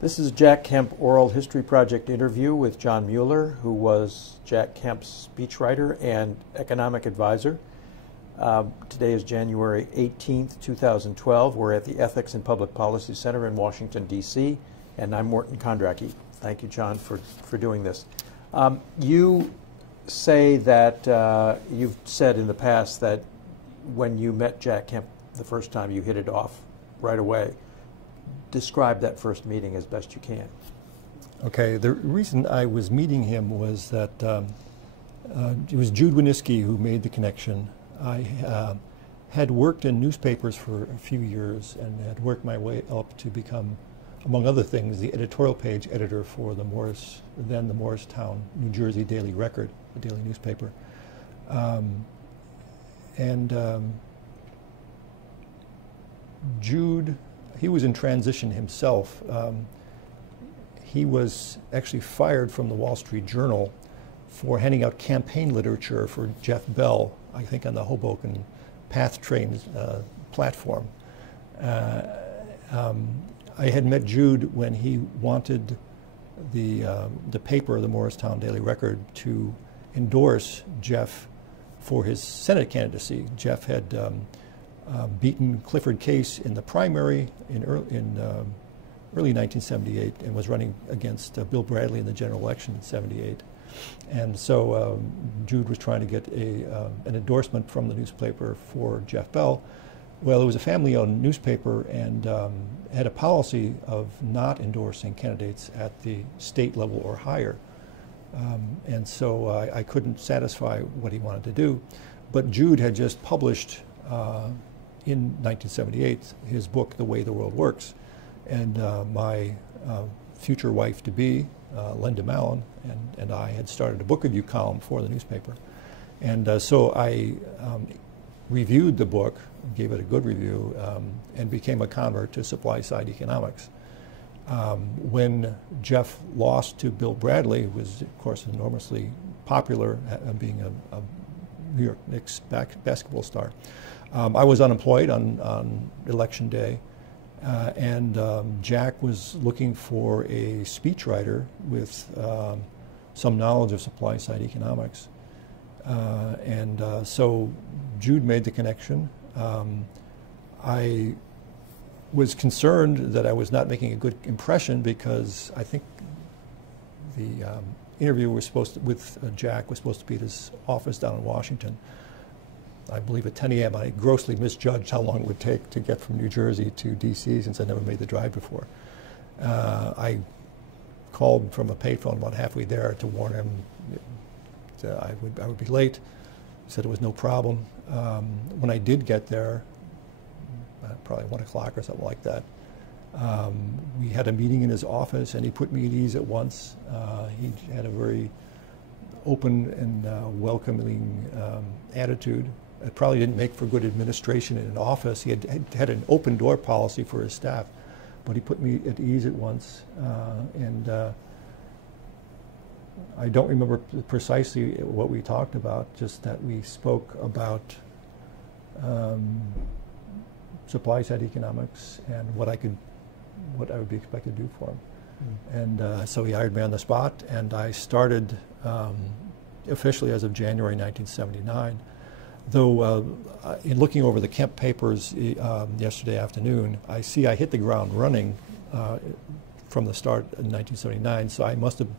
This is Jack Kemp Oral History Project interview with John Mueller, who was Jack Kemp's speechwriter and economic advisor. Today is January 18th, 2012. We're at the Ethics and Public Policy Center in Washington, D.C., and I'm Morton Kondracki. Thank you, John, for doing this. You say that you've said in the past that when you met Jack Kemp the first time, you hit it off right away. Describe that first meeting as best you can. Okay, the reason I was meeting him was that it was Jude Winniski who made the connection. I had worked in newspapers for a few years and had worked my way up to become, among other things, the editorial page editor for the Morristown, New Jersey Daily Record, a daily newspaper. Jude, he was in transition himself. He was actually fired from the Wall Street Journal for handing out campaign literature for Jeff Bell, I think on the Hoboken PATH train platform. I had met Jude when he wanted the paper, the Morristown Daily Record, to endorse Jeff for his Senate candidacy. Jeff had beaten Clifford Case in the primary in early 1978 and was running against Bill Bradley in the general election in '78. And so Jude was trying to get an endorsement from the newspaper for Jeff Bell. Well, it was a family-owned newspaper and had a policy of not endorsing candidates at the state level or higher. And so I couldn't satisfy what he wanted to do. But Jude had just published in 1978 his book, The Way the World Works. And my future wife-to-be, Linda Mallon, and I had started a book review column for the newspaper. And so I reviewed the book, gave it a good review, and became a convert to supply-side economics. When Jeff lost to Bill Bradley, who was, of course, enormously popular, being a New York Knicks basketball star, I was unemployed on election day, and Jack was looking for a speechwriter with some knowledge of supply-side economics. So Jude made the connection. I was concerned that I was not making a good impression because I think the interview with Jack was supposed to be at his office down in Washington. I believe at 10 a.m. I grossly misjudged how long it would take to get from New Jersey to D.C. since I never made the drive before. I called from a payphone about halfway there to warn him that I would be late. He said it was no problem. When I did get there, probably 1 o'clock or something like that, we had a meeting in his office and he put me at ease at once. He had a very open and welcoming attitude. It probably didn't make for good administration in an office. He had an open door policy for his staff, but he put me at ease at once. I don't remember precisely what we talked about, just that we spoke about supply-side economics and what I would be expected to do for him. And so he hired me on the spot, and I started officially as of January 1979. Though in looking over the Kemp papers yesterday afternoon, I see I hit the ground running from the start in 1979, so I must have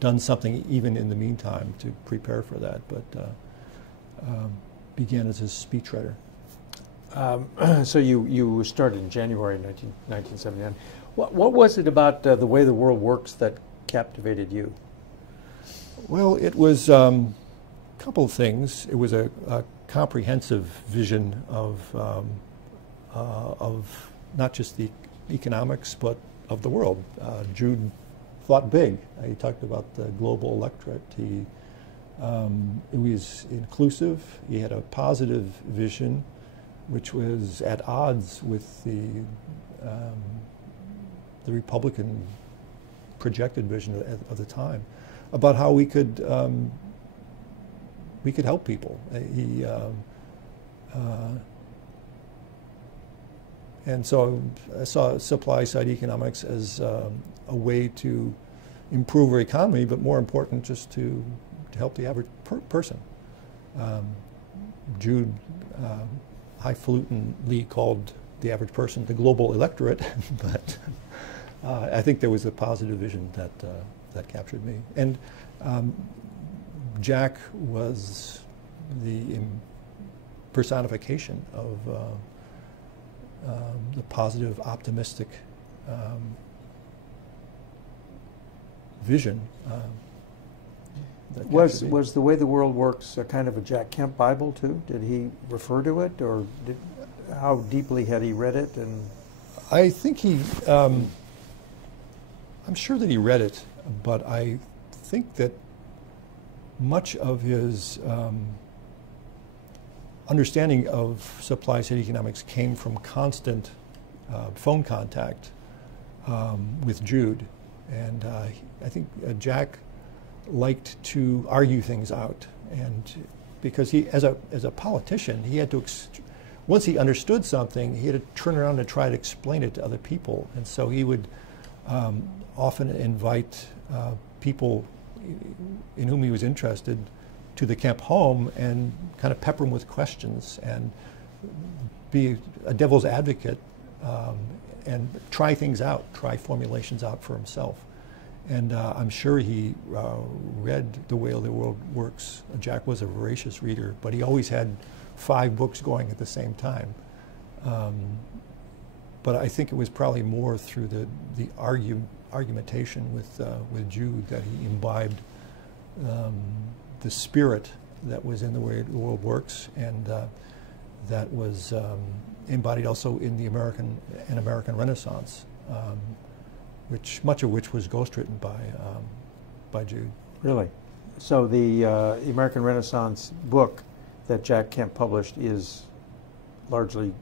done something even in the meantime to prepare for that, but began as a speechwriter. So you started in January 1979. What was it about The Way the World Works that captivated you? Well, it was a couple of things. It was a comprehensive vision of not just the economics, but of the world. Jude thought big. He talked about the global electorate. He was inclusive. He had a positive vision, which was at odds with the Republican projected vision of the time about how we could help people. And so I saw supply side economics as a way to improve our economy, but more important, just to help the average person. Jude highfalutinly called the average person the global electorate, but I think there was a positive vision that captured me. And Jack was the personification of the positive, optimistic vision. Was The Way the World Works a kind of a Jack Kemp Bible too? Did he refer to it, or how deeply had he read it? And I think I'm sure that he read it, but I think that much of his understanding of supply side economics came from constant phone contact with Jude. And I think Jack liked to argue things out, and because he, as a politician, he had to, once he understood something, he had to turn around and try to explain it to other people. And so he would often invite people in whom he was interested to the Kemp home and kind of pepper him with questions and be a devil's advocate and try things out, try formulations out for himself. And I'm sure he read The Way the World Works. Jack was a voracious reader, but he always had 5 books going at the same time. But I think it was probably more through the argumentation with Jude that he imbibed the spirit that was in The Way the World Works, and that was embodied also in the American Renaissance, much of which was ghostwritten by Jude. Really? So the American Renaissance book that Jack Kemp published is largely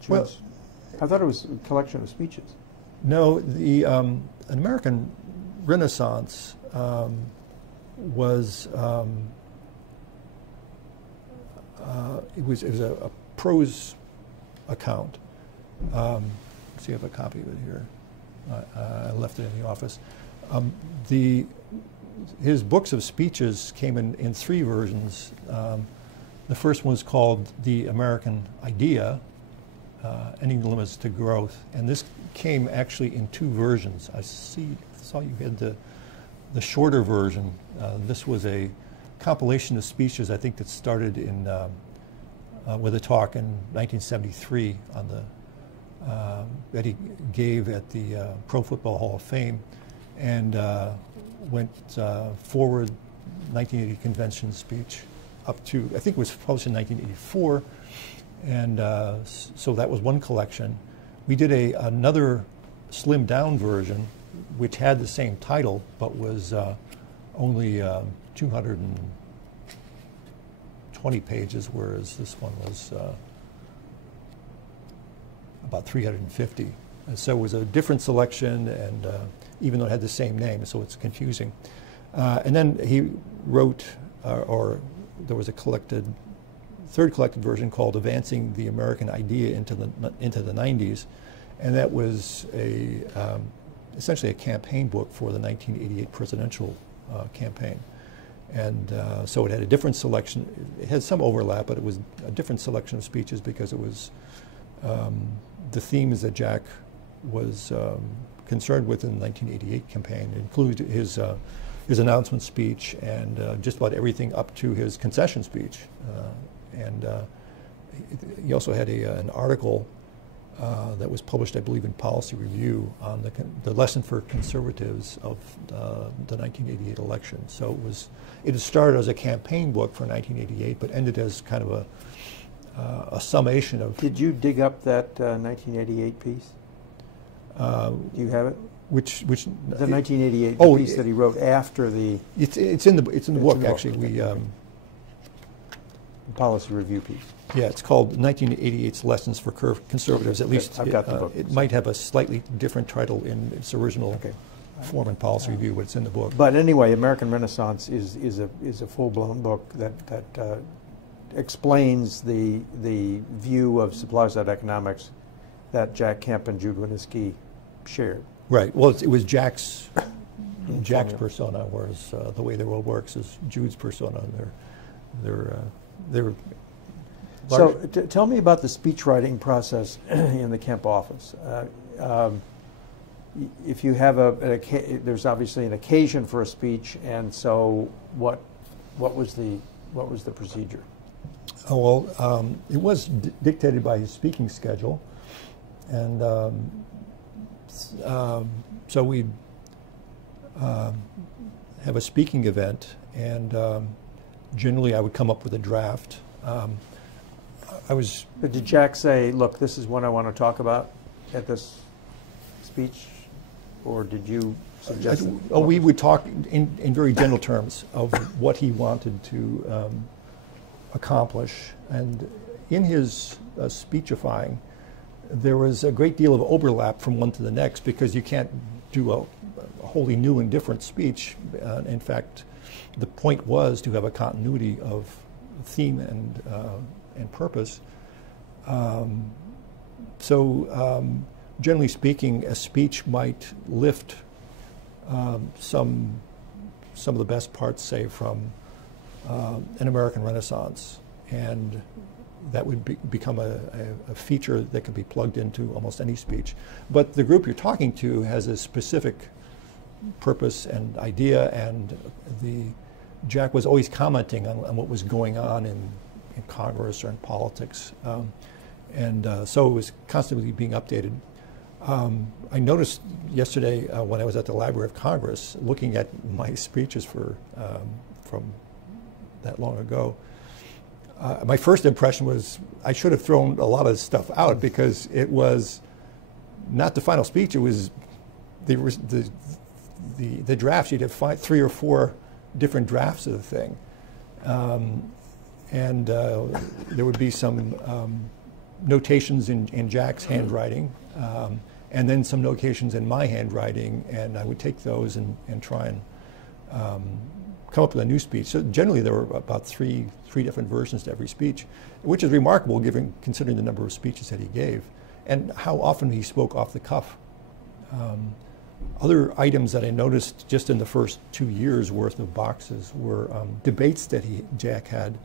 Jude's? Well, I thought it was a collection of speeches. No, the American Renaissance was it was a prose account. Let's see if I have a copy of it here. I left it in the office. His books of speeches came in 3 versions. The first one was called The American Idea, Ending the Limits to Growth, and this came actually in 2 versions. I saw you had the shorter version. This was a compilation of speeches, I think, that started in with a talk in 1973 on that he gave at the Pro Football Hall of Fame, and went forward 1980 convention speech up to, I think it was published in 1984, and so that was one collection. We did another slimmed down version which had the same title but was only 220 pages, whereas this one was about 350. And so it was a different selection, and even though it had the same name, so it's confusing. And then he wrote, or there was a third collected version called Advancing the American Idea into the 90s, and that was essentially a campaign book for the 1988 presidential campaign. And so it had a different selection. It had some overlap, but it was a different selection of speeches because it was the themes that Jack was concerned with in the 1988 campaign. It included his announcement speech and just about everything up to his concession speech. And he also had an article that was published, I believe, in Policy Review on the lesson for conservatives of the 1988 election. So it had started as a campaign book for 1988, but ended as kind of a summation of. Did you dig up that 1988 piece? Do you have it? Which the 1988 piece that he wrote after the. It's in the book actually. Policy Review piece. Yeah, it's called 1988's Lessons for Conservatives. At least I've got the book. It might have a slightly different title in its original form in Policy Review, but it's in the book. But anyway, American Renaissance is a full-blown book that explains the view of supply-side economics that Jack Kemp and Jude Winniski shared. Right. Well, it was Jack's persona, whereas the way the world works is Jude's persona. They're so tell me about the speechwriting process in the Kemp office. If you have there's obviously an occasion for a speech, and so what was the procedure? Oh, well, it was dictated by his speaking schedule, and so we'd have a speaking event, and generally I would come up with a draft. But did Jack say, look, this is what I want to talk about at this speech, or did you suggest? We would talk in very general terms of what he wanted to accomplish, and in his speechifying, there was a great deal of overlap from one to the next because you can't do a wholly new and different speech. In fact, the point was to have a continuity of theme and purpose. Generally speaking, a speech might lift some of the best parts, say, from an American Renaissance, and that would become a feature that could be plugged into almost any speech. But the group you're talking to has a specific purpose and idea, and Jack was always commenting on what was going on in Congress or in politics, so it was constantly being updated. I noticed yesterday when I was at the Library of Congress, looking at my speeches from that long ago, my first impression was I should have thrown a lot of stuff out because it was not the final speech. It was the drafts. You'd have 3 or 4 different drafts of the thing, and there would be some notations in Jack's handwriting, and then some notations in my handwriting, and I would take those and try and come up with a new speech. So generally there were about three different versions to every speech, which is remarkable considering the number of speeches that he gave and how often he spoke off the cuff. Other items that I noticed just in the first 2 years worth of boxes were debates that Jack had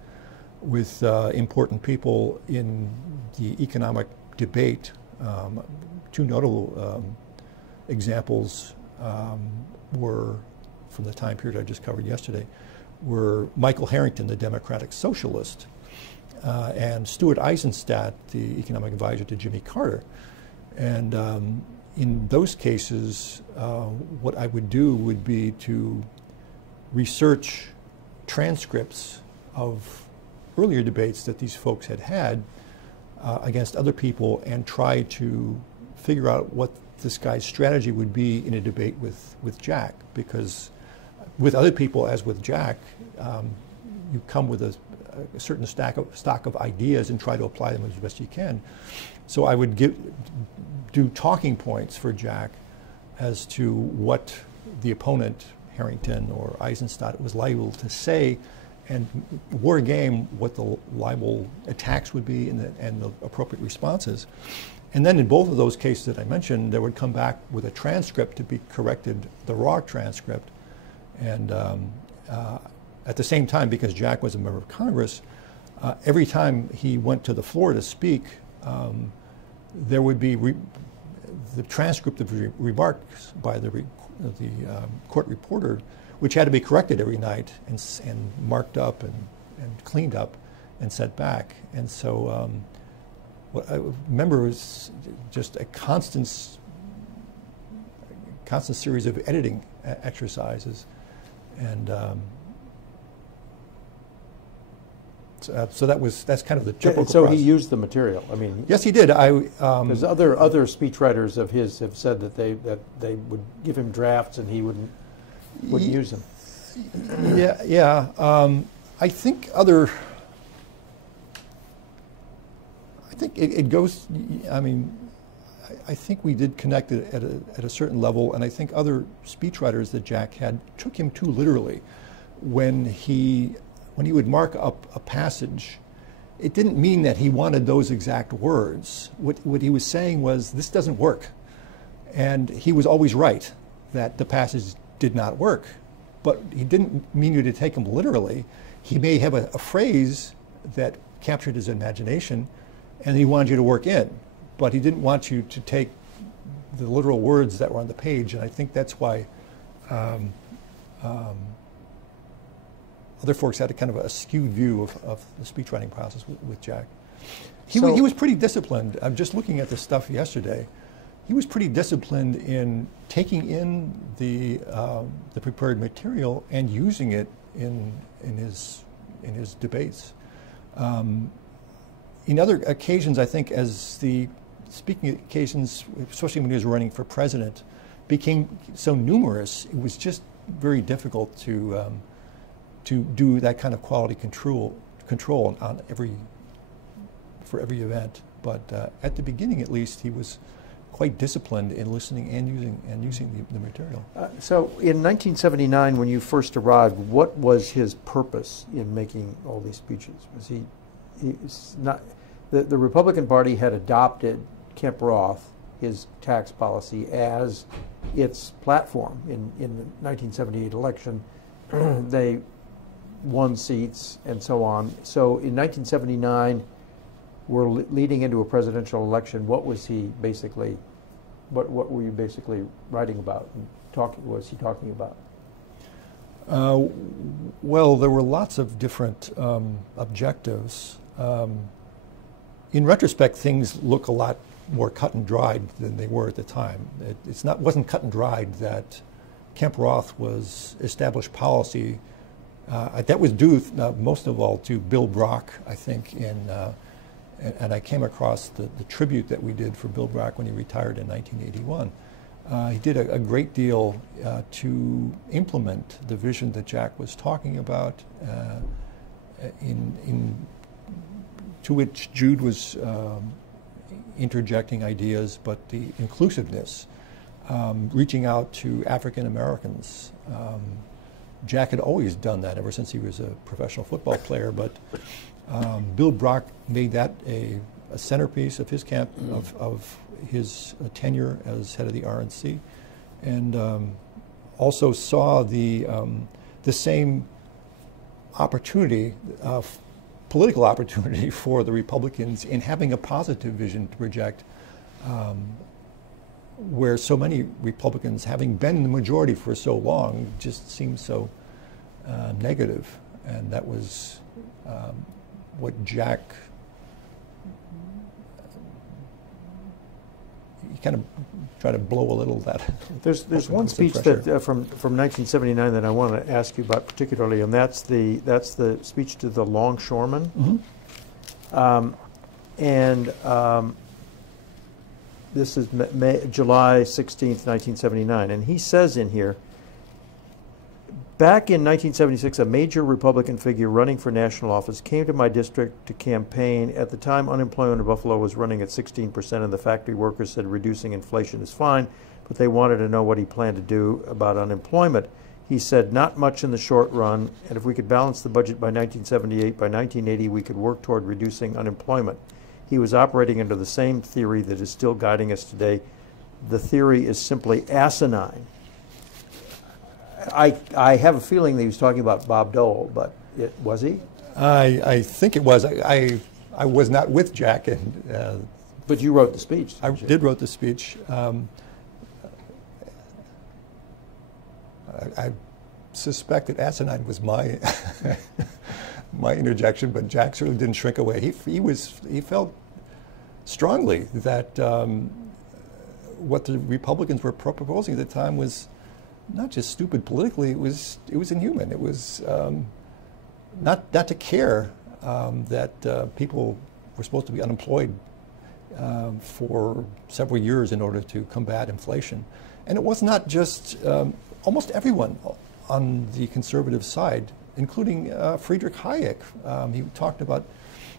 with important people in the economic debate. 2 notable examples were, from the time period I just covered yesterday, were Michael Harrington, the Democratic Socialist, and Stuart Eisenstadt, the economic advisor to Jimmy Carter. And in those cases, what I would do would be to research transcripts of earlier debates that these folks had against other people and try to figure out what this guy's strategy would be in a debate with Jack, because with other people, as with Jack, you come with a certain stock of ideas and try to apply them as best you can. So I would do talking points for Jack as to what the opponent, Harrington or Eisenstadt, was liable to say, and war game what the liable attacks would be and the appropriate responses. And then in both of those cases that I mentioned, they would come back with a transcript to be corrected, the raw transcript. And at the same time, because Jack was a member of Congress, every time he went to the floor to speak, there would be the transcript of remarks by the court reporter, which had to be corrected every night and marked up and cleaned up and sent back. And so what I remember was just a constant series of editing exercises. And so that's kind of the typical So process. he used the material. I mean, yes, he did. Because other speechwriters of his have said that they would give him drafts and he wouldn't use them. Yeah. I think it goes. I mean, I think we did connect it at a certain level, and I think other speechwriters that Jack had took him too literally when he would mark up a passage. it didn't mean that he wanted those exact words. What he was saying was, this doesn't work. And he was always right that the passage did not work. But he didn't mean you to take him literally. He may have a phrase that captured his imagination and he wanted you to work in. But he didn't want you to take the literal words that were on the page. And I think that's why other folks had a kind of a skewed view of the speech writing process with Jack. He was pretty disciplined. I'm just looking at the stuff yesterday. He was pretty disciplined in taking in the prepared material and using it in his debates. In other occasions, I think, as the speaking occasions, especially when he was running for president, became so numerous, it was just very difficult to do that kind of quality control on for every event. But at the beginning, at least, he was quite disciplined in listening and using the material. So in 1979, when you first arrived, what was his purpose in making all these speeches? Was he's not, the Republican Party had adopted Kemp Roth, his tax policy, as its platform in the 1978 election. They won seats and so on. So in 1979, we're leading into a presidential election. What was he basically, what were you basically writing about and was he talking about? Well, there were lots of different objectives. In retrospect, things look a lot more cut and dried than they were at the time. It wasn't cut and dried that Kemp Roth was established policy. That was due most of all to Bill Brock, I think, and I came across the tribute that we did for Bill Brock when he retired in 1981. He did a great deal to implement the vision that Jack was talking about, to which Jude was interjecting ideas, but the inclusiveness, reaching out to African Americans. Jack had always done that ever since he was a professional football player, but Bill Brock made that a centerpiece of his of his tenure as head of the RNC, and also saw the same opportunity, political opportunity for the Republicans in having a positive vision to project, where so many Republicans, having been in the majority for so long, just seemed so negative. And that was what Jack, he kind of tried to blow a little of that. There's one speech that from 1979 that I want to ask you about particularly, and that's the speech to the longshoremen. Mm-hmm. This is July 16th, 1979, and he says in here, back in 1976, a major Republican figure running for national office came to my district to campaign. At the time, unemployment in Buffalo was running at 16%, and the factory workers said reducing inflation is fine, but they wanted to know what he planned to do about unemployment. He said, not much in the short run, and if we could balance the budget by 1978, by 1980, we could work toward reducing unemployment. He was operating under the same theory that is still guiding us today. The theory is simply asinine. I have a feeling that he was talking about Bob Dole, but was he? I think it was. I was not with Jack. But you wrote the speech. I did wrote the speech. I suspect that asinine was my my interjection, but Jack certainly didn't shrink away. He felt strongly that what the Republicans were proposing at the time was not just stupid politically, it was inhuman. It was not to care that people were supposed to be unemployed for several years in order to combat inflation. And it was not just almost everyone on the conservative side, including Friedrich Hayek. He talked about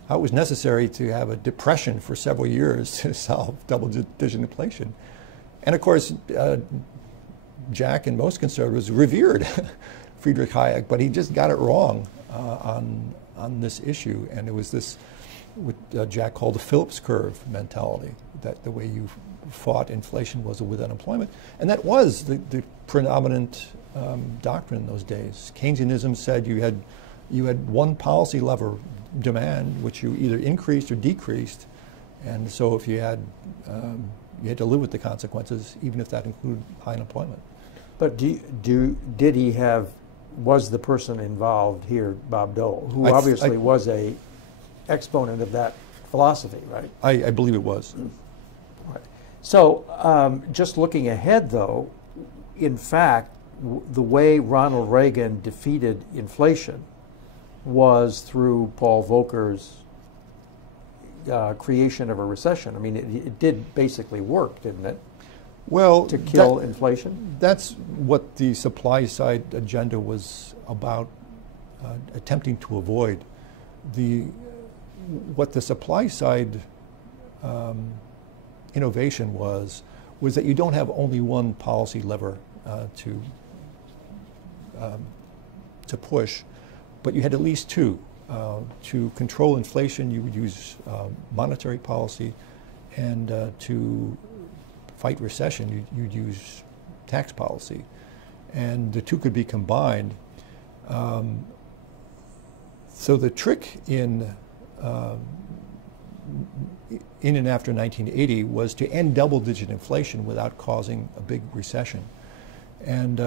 how it was necessary to have a depression for several years to solve double-digit inflation. And of course, Jack and most conservatives revered Friedrich Hayek, but he just got it wrong on this issue. And it was this what Jack called the Phillips curve mentality, that the way you fought inflation was with unemployment. And that was the predominant doctrine in those days. Keynesianism said you had one policy lever, demand, which you either increased or decreased. And so if you had to live with the consequences, even if that included high unemployment. But was the person involved here, Bob Dole, who obviously was a exponent of that philosophy, right? I believe it was. Right. So just looking ahead, though, in fact, the way Ronald Reagan defeated inflation was through Paul Volcker's creation of a recession. I mean, it did basically work, didn't it? Well, to kill inflation? That's what the supply side agenda was about, attempting to avoid. What the supply side innovation was that you don't have only one policy lever to push, but you had at least two. To control inflation, you would use monetary policy, and to fight recession, you'd use tax policy. And the two could be combined. So the trick in and after 1980 was to end double-digit inflation without causing a big recession. And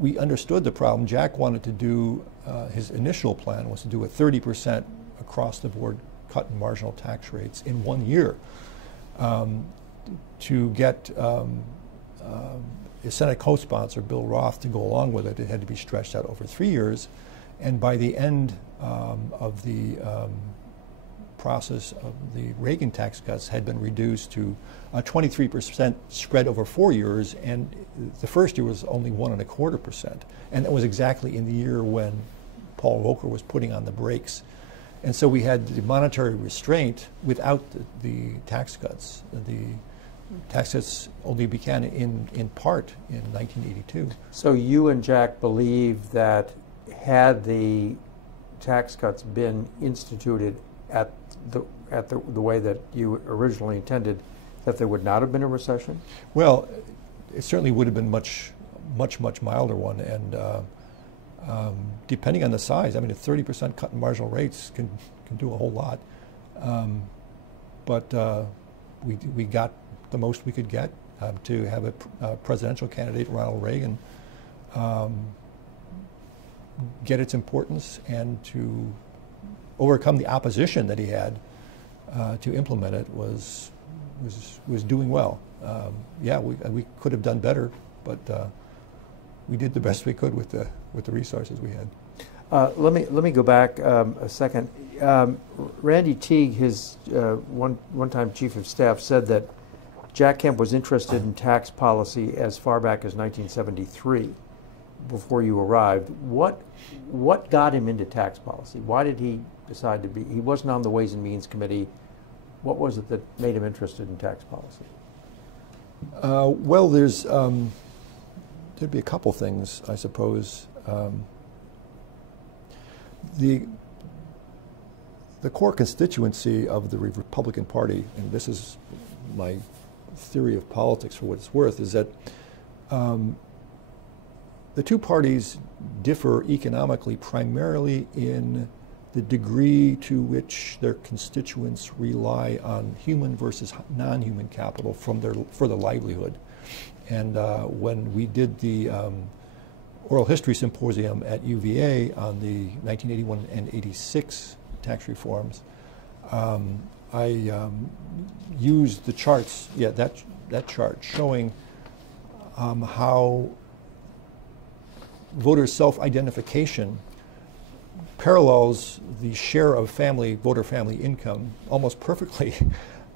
we understood the problem. Jack wanted to do, his initial plan was to do a 30% across-the-board cut in marginal tax rates in 1 year. To get his Senate co-sponsor, Bill Roth, to go along with it, it had to be stretched out over 3 years. And by the end of the process of the Reagan tax cuts had been reduced to a 23% spread over 4 years, and the first year was only 1.25%. And that was exactly in the year when Paul Volcker was putting on the brakes. And so we had the monetary restraint without the tax cuts. The tax cuts only began in part in 1982. So you and Jack believe that had the tax cuts been instituted at the way that you originally intended, that there would not have been a recession? Well, it certainly would have been much milder one, and depending on the size, I mean, a 30% cut in marginal rates can do a whole lot. But we got the most we could get to have a presidential candidate, Ronald Reagan, get its importance and to overcome the opposition that he had to implement it was doing well. Yeah, we could have done better, but we did the best we could with the resources we had. Let me go back a second. Randy Teague, his one-time chief of staff, said that Jack Kemp was interested in tax policy as far back as 1973, before you arrived. What got him into tax policy? Why did he decide to be? He wasn't on the Ways and Means Committee. What was it that made him interested in tax policy? Well, there'd be a couple things, I suppose. The core constituency of the Republican Party, and this is my theory of politics for what it's worth, is that the two parties differ economically primarily in the degree to which their constituents rely on human versus non-human capital for their livelihood. And when we did the oral history symposium at UVA on the 1981 and 86 tax reforms, I used the charts, that chart showing how voter self-identification parallels the share of voter family income almost perfectly,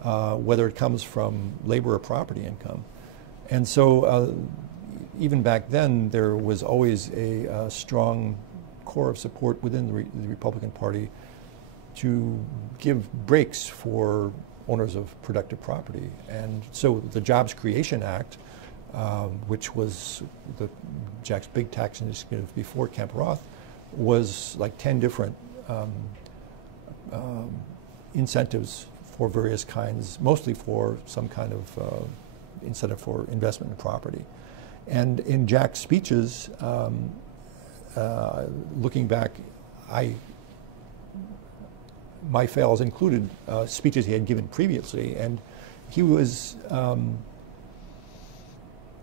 whether it comes from labor or property income. And so even back then, there was always a strong core of support within the Republican Party to give breaks for owners of productive property. And so the Jobs Creation Act, which was Jack's big tax initiative before Kemp Roth, was like 10 different incentives for various kinds, mostly for some kind of incentive for investment in property. And in Jack's speeches, looking back, my fails included speeches he had given previously, and he was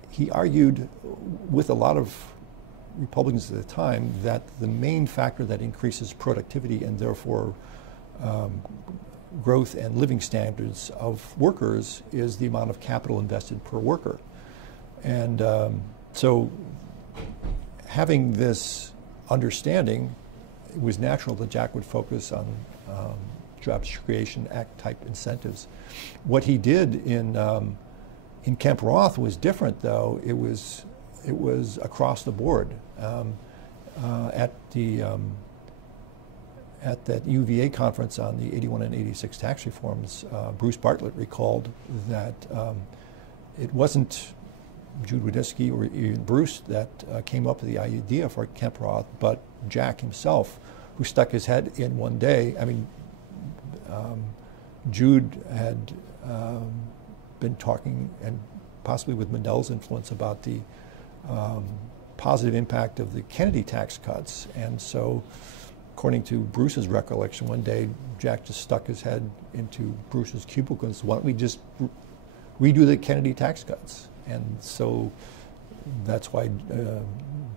he argued with a lot of Republicans at the time that the main factor that increases productivity and therefore growth and living standards of workers is the amount of capital invested per worker. And so having this understanding, it was natural that Jack would focus on Jobs Creation Act type incentives. What he did in Kemp Roth was different, though. It was across the board. At that UVA conference on the 81 and 86 tax reforms, Bruce Bartlett recalled that it wasn't Jude Wadisky or even Bruce that came up with the idea for Kemp Roth, but Jack himself, who stuck his head in one day. I mean, Jude had been talking, and possibly with Mandel's influence, about the positive impact of the Kennedy tax cuts. And so, according to Bruce's recollection, one day Jack just stuck his head into Bruce's cubicle and said, "Why don't we just redo the Kennedy tax cuts?" And so that's why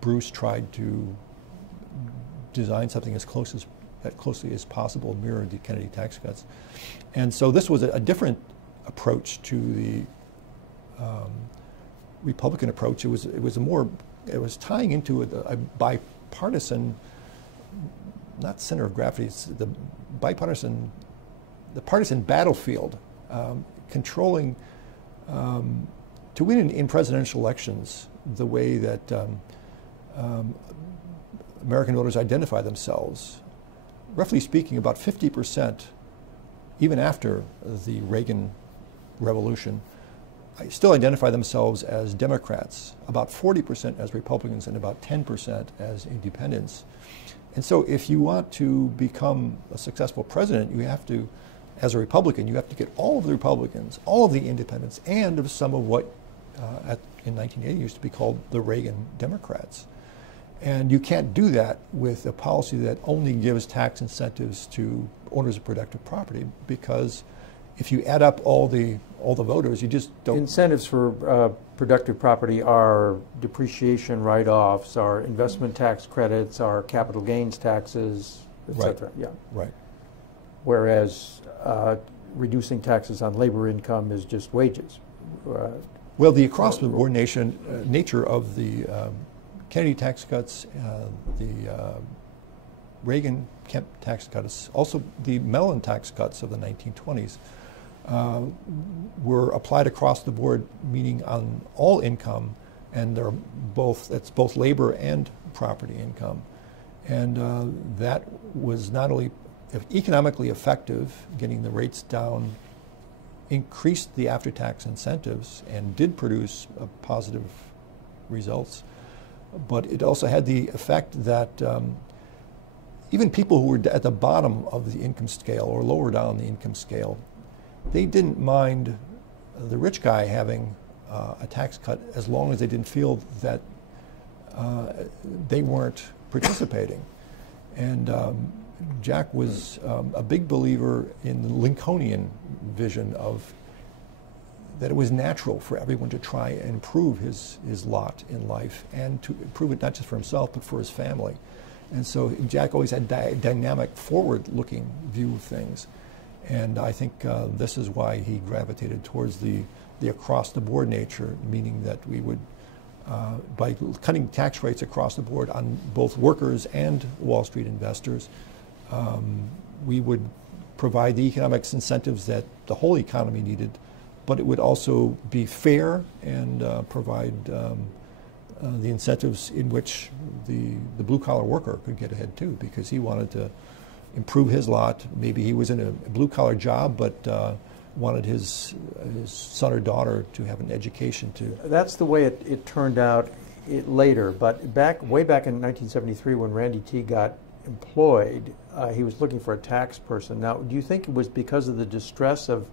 Bruce tried to design something as closely as possible, mirror the Kennedy tax cuts. And so this was a different approach to the Republican approach. It was tying into a bipartisan, not center of gravity, it's the partisan battlefield, controlling, to win in presidential elections the way that American voters identify themselves. Roughly speaking, about 50%, even after the Reagan Revolution, still identify themselves as Democrats, about 40% as Republicans, and about 10% as independents. And so if you want to become a successful president, you have to, as a Republican, you have to get all of the Republicans, all of the independents, and of some of what in 1980 used to be called the Reagan Democrats. And you can't do that with a policy that only gives tax incentives to owners of productive property, because if you add up all the voters, you just don't. Incentives for productive property are depreciation write-offs, are investment tax credits, are capital gains taxes, etc. Right. Yeah. Right. Whereas reducing taxes on labor income is just wages. Well, the across-the-board nature of the Kennedy tax cuts, the Reagan Kemp tax cuts, also the Mellon tax cuts of the 1920s, were applied across the board, meaning on all income, and it's both labor and property income. And that was not only economically effective, getting the rates down, increased the after-tax incentives, and did produce positive results, but it also had the effect that even people who were at the bottom of the income scale or lower down the income scale, they didn't mind the rich guy having a tax cut as long as they didn't feel that they weren't participating. And Jack was a big believer in the Lincolnian vision of that it was natural for everyone to try and improve his lot in life, and to improve it not just for himself but for his family. And so Jack always had a dynamic, forward-looking view of things. And I think this is why he gravitated towards the across-the-board nature, meaning that we would, by cutting tax rates across the board on both workers and Wall Street investors, we would provide the economic incentives that the whole economy needed, but it would also be fair and provide the incentives in which the blue-collar worker could get ahead too, because he wanted to improve his lot. Maybe he was in a blue-collar job, but wanted his son or daughter to have an education too. That's the way it turned out later, but way back in 1973 when Randy T got employed, he was looking for a tax person. Now, do you think it was because of the distress of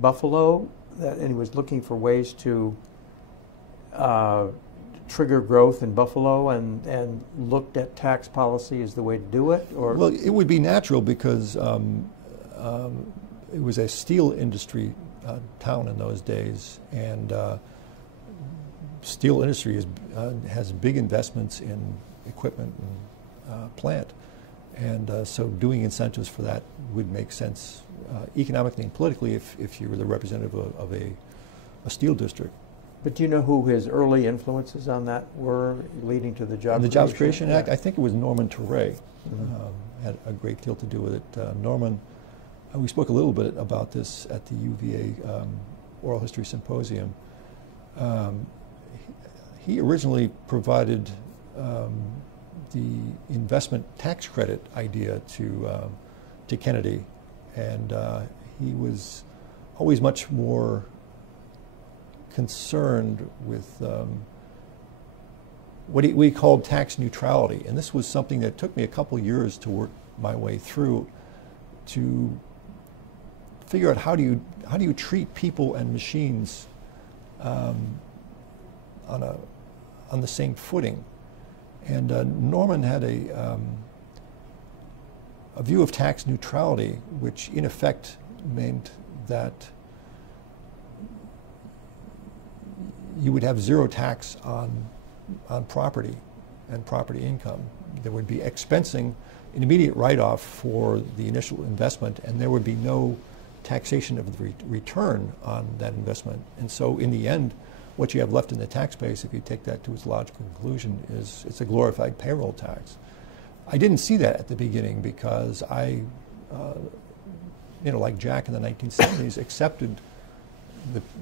Buffalo and he was looking for ways to trigger growth in Buffalo and looked at tax policy as the way to do it? Or well, it would be natural because it was a steel industry town in those days, and steel industry has big investments in equipment and plant, and so doing incentives for that would make sense economically and politically if you were the representative of a steel district. But do you know who his early influences on that were, leading to the Job Creation Act? The Jobs Creation Act, I think it was Norman Torrey. Had a great deal to do with it. Norman, we spoke a little bit about this at the UVA Oral History Symposium. He originally provided the investment tax credit idea to Kennedy, and he was always much more concerned with what we called tax neutrality, and this was something that took me a couple years to work my way through to figure out how do you treat people and machines on the same footing. And Norman had a view of tax neutrality, which in effect meant that you would have zero tax on property and property income. There would be expensing, an immediate write-off for the initial investment, and there would be no taxation of the return on that investment. And so in the end, what you have left in the tax base, if you take that to its logical conclusion, is it's a glorified payroll tax. I didn't see that at the beginning because I, like Jack in the 1970s, accepted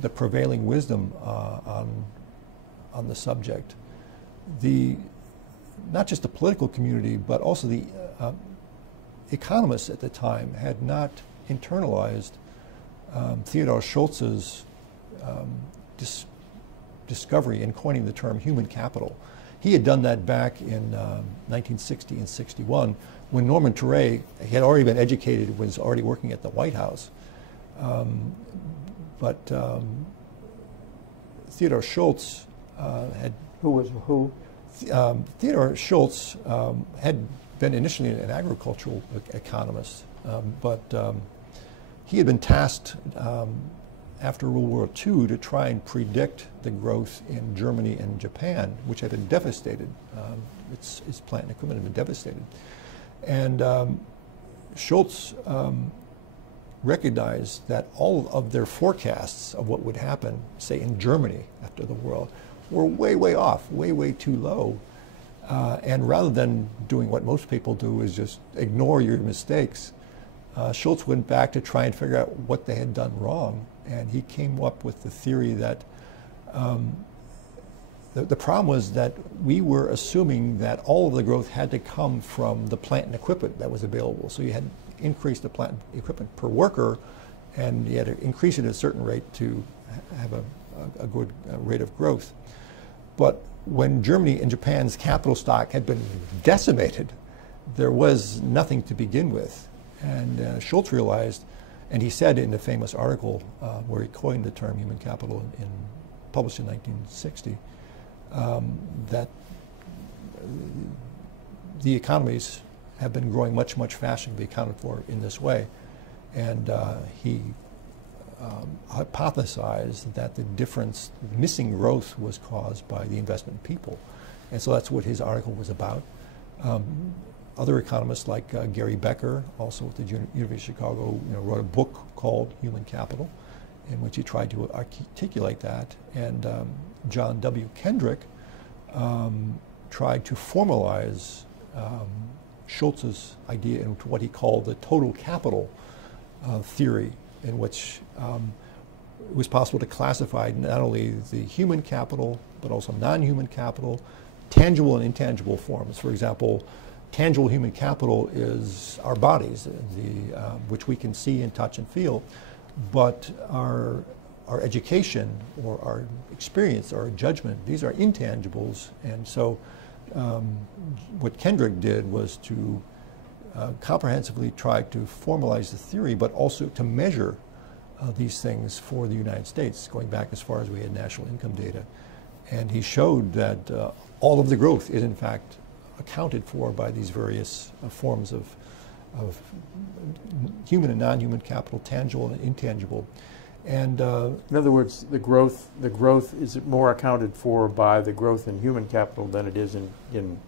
the prevailing wisdom on the subject. Not just the political community, but also the economists at the time had not internalized Theodore Schultz's discovery in coining the term human capital. He had done that back in 1960 and 61 when Norman Torrey, he had already been educated, was already working at the White House. But Theodore Schultz had... Who was who? Theodore Schultz had been initially an agricultural economist, but he had been tasked after World War II to try and predict the growth in Germany and Japan, which had been devastated. Its plant and equipment had been devastated. And Schultz recognized that all of their forecasts of what would happen, say in Germany after the war, were way, way off, way, way too low. And rather than doing what most people do is just ignore your mistakes, Schultz went back to try and figure out what they had done wrong. And he came up with the theory that the problem was that we were assuming that all of the growth had to come from the plant and equipment that was available. So you had to increase the plant and equipment per worker, and you had to increase it at a certain rate to have a good rate of growth. But when Germany and Japan's capital stock had been decimated, there was nothing to begin with. And Schultz realized, and he said in the famous article where he coined the term human capital, published in 1960, that the economies have been growing much, much faster than be accounted for in this way. And he hypothesized that the difference, missing growth, was caused by the investment in people. And so that's what his article was about. Other economists like Gary Becker, also at the University of Chicago, wrote a book called Human Capital, in which he tried to articulate that. And John W. Kendrick tried to formalize Schultz's idea into what he called the total capital theory, in which it was possible to classify not only the human capital, but also non-human capital, tangible and intangible forms. For example, tangible human capital is our bodies, which we can see and touch and feel, but our education or our experience or our judgment, these are intangibles. And so what Kendrick did was to comprehensively tried to formalize the theory, but also to measure these things for the United States, going back as far as we had national income data. And he showed that all of the growth is in fact accounted for by these various forms of human and non-human capital, tangible and intangible. And in other words, the growth is more accounted for by the growth in human capital than it is in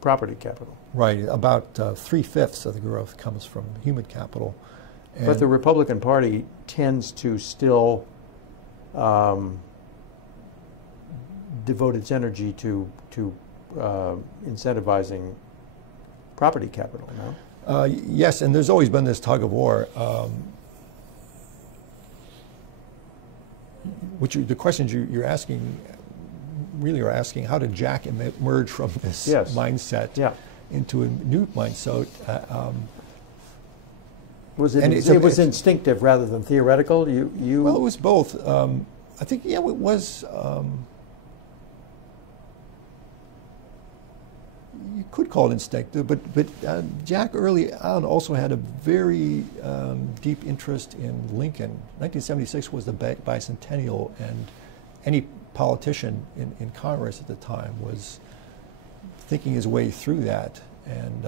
property capital. Right, about 3/5 of the growth comes from human capital. And but the Republican Party tends to still devote its energy to incentivizing property capital, no? Yes, and there's always been this tug of war. The questions you're asking really are asking, how did Jack emerge from this mindset into a new mindset? Was it was instinctive rather than theoretical? Well, it was both. I think, it was. You could call it instinctive, but Jack early on also had a very deep interest in Lincoln. 1976 was the bicentennial, and any politician in Congress at the time was thinking his way through that, and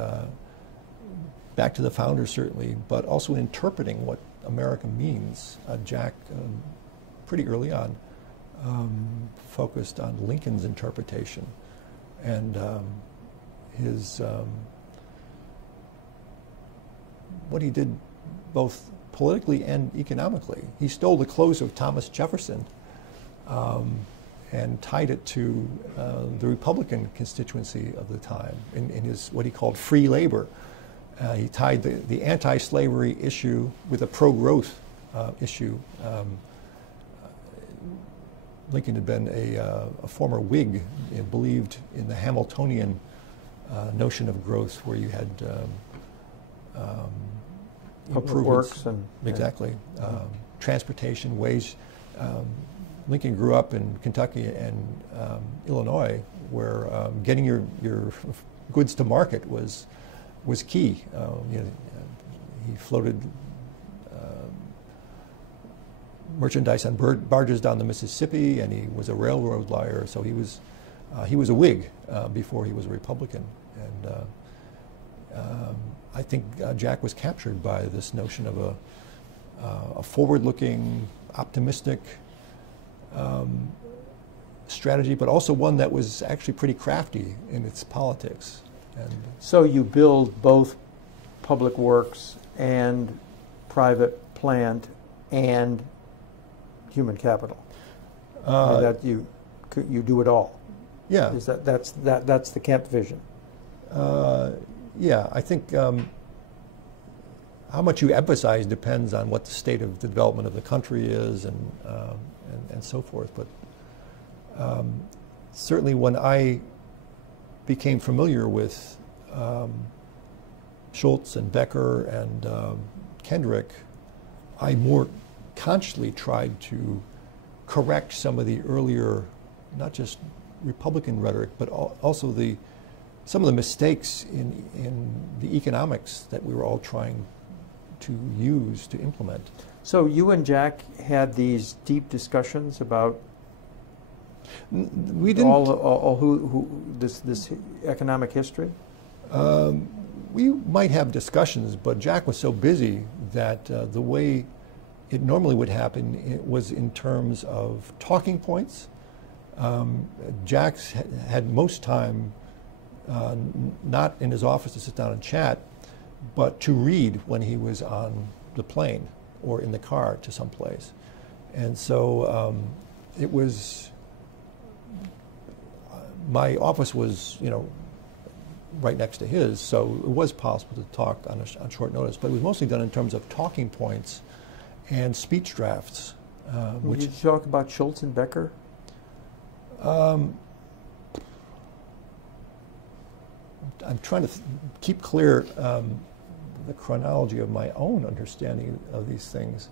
back to the founders certainly, but also interpreting what America means. Jack, pretty early on, focused on Lincoln's interpretation, and his what he did both politically and economically. He stole the clothes of Thomas Jefferson and tied it to the Republican constituency of the time in his what he called free labor. He tied the anti-slavery issue with a pro-growth issue. Lincoln had been a former Whig and believed in the Hamiltonian notion of growth, where you had works and exactly transportation, wage. Lincoln grew up in Kentucky and Illinois, where getting your goods to market was key. He floated merchandise on barges down the Mississippi, and he was a railroad liar. So he was a Whig before he was a Republican, and I think Jack was captured by this notion of a forward-looking, optimistic strategy, but also one that was actually pretty crafty in its politics. And so you build both public works and private plant and human capital. That you do it all. Yeah, that's the Kemp vision. Yeah, I think how much you emphasize depends on what the state of the development of the country is and so forth. But certainly, when I became familiar with Schultz and Becker and Kendrick, I more consciously tried to correct some of the earlier, not just Republican rhetoric, but also some of the mistakes in the economics that we were all trying to use to implement. So you and Jack had these deep discussions about we didn't all this economic history? We might have discussions, but Jack was so busy that the way it normally would happen was in terms of talking points. Jack had most time not in his office to sit down and chat, but to read when he was on the plane or in the car to someplace. And so it was, my office was, right next to his, so it was possible to talk on short notice, but it was mostly done in terms of talking points and speech drafts. Did you talk about Schultz and Becker? I'm trying to keep clear the chronology of my own understanding of these things.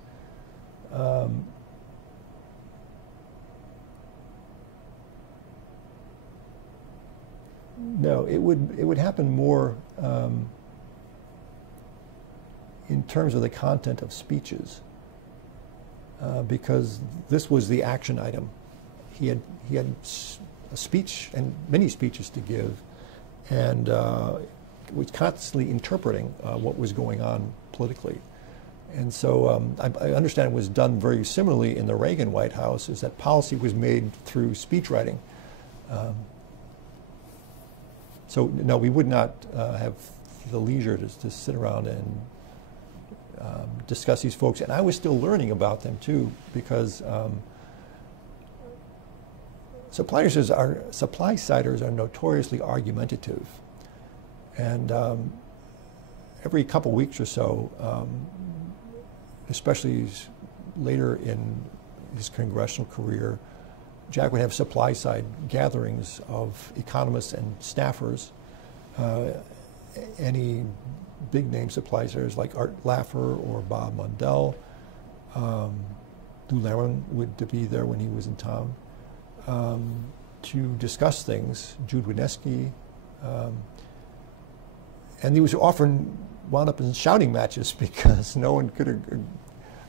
No, it would happen more in terms of the content of speeches, because this was the action item. He had a speech and many speeches to give, and was constantly interpreting what was going on politically. And so I understand it was done very similarly in the Reagan White House, is that policy was made through speech writing. So no, we would not have the leisure to sit around and discuss these folks. And I was still learning about them too, because supply-siders are notoriously argumentative. And every couple weeks or so, especially later in his congressional career, Jack would have supply-side gatherings of economists and staffers. Any big-name supply-siders like Art Laffer or Bob Mundell. Lou Laren would be there when he was in town to discuss things. Jude Wineski. And these often wound up in shouting matches because no one could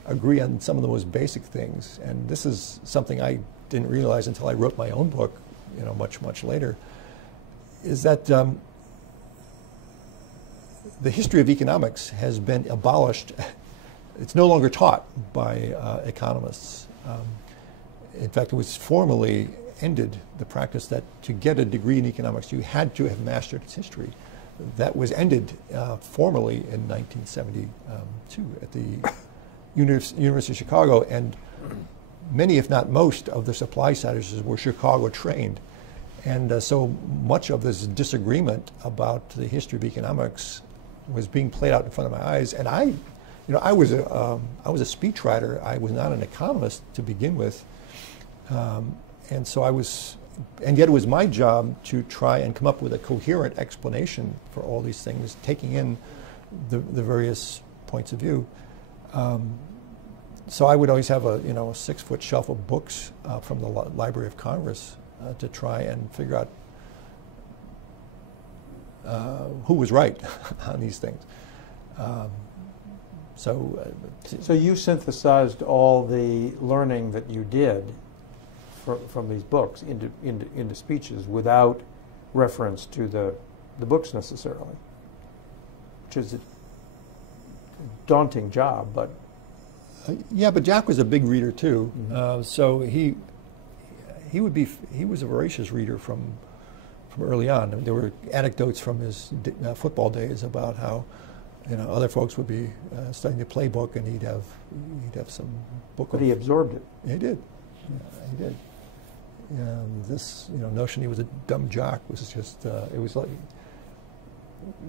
agree on some of the most basic things. And this is something I didn't realize until I wrote my own book, much, much later, is that the history of economics has been abolished. It's no longer taught by economists. In fact, it was formally ended, the practice that to get a degree in economics, you had to have mastered its history. That was ended formally in 1972 at the University of Chicago, and many, if not most, of the supply-siders were Chicago trained. And so much of this disagreement about the history of economics was being played out in front of my eyes. And I was a speechwriter. I was not an economist to begin with. And so and yet it was my job to try and come up with a coherent explanation for all these things, taking in the various points of view. So I would always have a 6-foot shelf of books from the Library of Congress to try and figure out who was right on these things. So you synthesized all the learning that you did from these books into speeches without reference to the books necessarily, which is a daunting job, but yeah, but Jack was a big reader too. Mm-hmm. So he was a voracious reader from early on. I mean, there were anecdotes from his football days about how other folks would be studying the playbook, and he'd have some book. But he absorbed it. He did. Yeah, he did. This notion he was a dumb jock was just it was like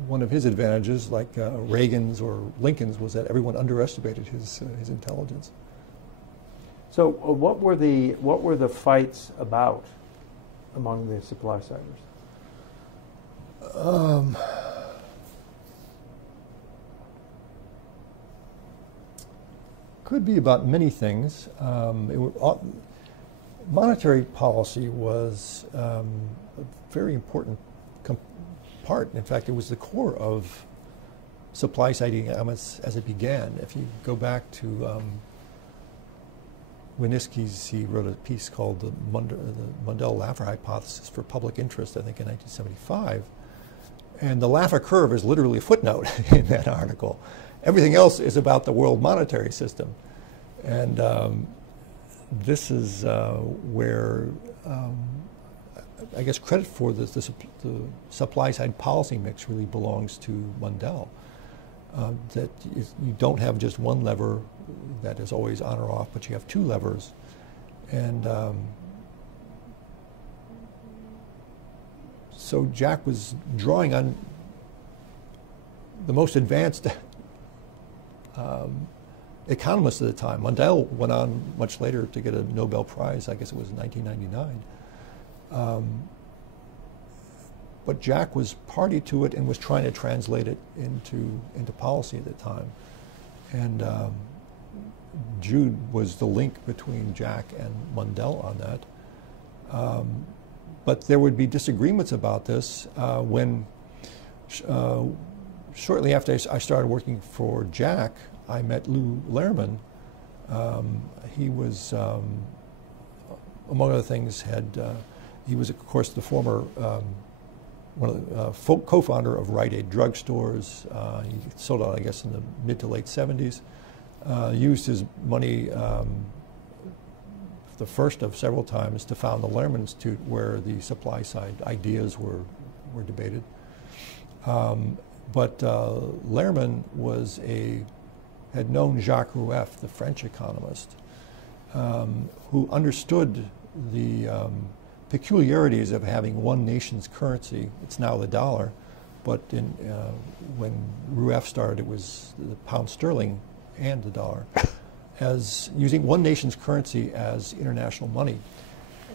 one of his advantages, like Reagan's or Lincoln's, was that everyone underestimated his intelligence. So what were the fights about among the supply-siders? Could be about many things. Monetary policy was a very important part. In fact, it was the core of supply-side economics as it began. If you go back to Wineski's, he wrote a piece called the Mundell-Laffer Hypothesis for Public Interest, I think in 1975. And the Laffer curve is literally a footnote in that article. Everything else is about the world monetary system. And this is where I guess credit for the supply-side policy mix really belongs to Mundell. That you don't have just one lever that is always on or off, but you have two levers. And so Jack was drawing on the most advanced economists at the time. Mundell went on much later to get a Nobel Prize, I guess it was in 1999. But Jack was party to it and was trying to translate it into policy at the time. And Jude was the link between Jack and Mundell on that. But there would be disagreements about this when shortly after I started working for Jack, I met Lou Lehrman. He was, among other things, he was, of course, the former one of the co-founder of Rite Aid drugstores. He sold out, I guess, in the mid to late 70s. Used his money, the first of several times, to found the Lehrman Institute, where the supply side ideas were debated. But Lehrman had known Jacques Rueff, the French economist, who understood the peculiarities of having one nation's currency. It's now the dollar, but when Rueff started, it was the pound sterling and the dollar, as using one nation's currency as international money.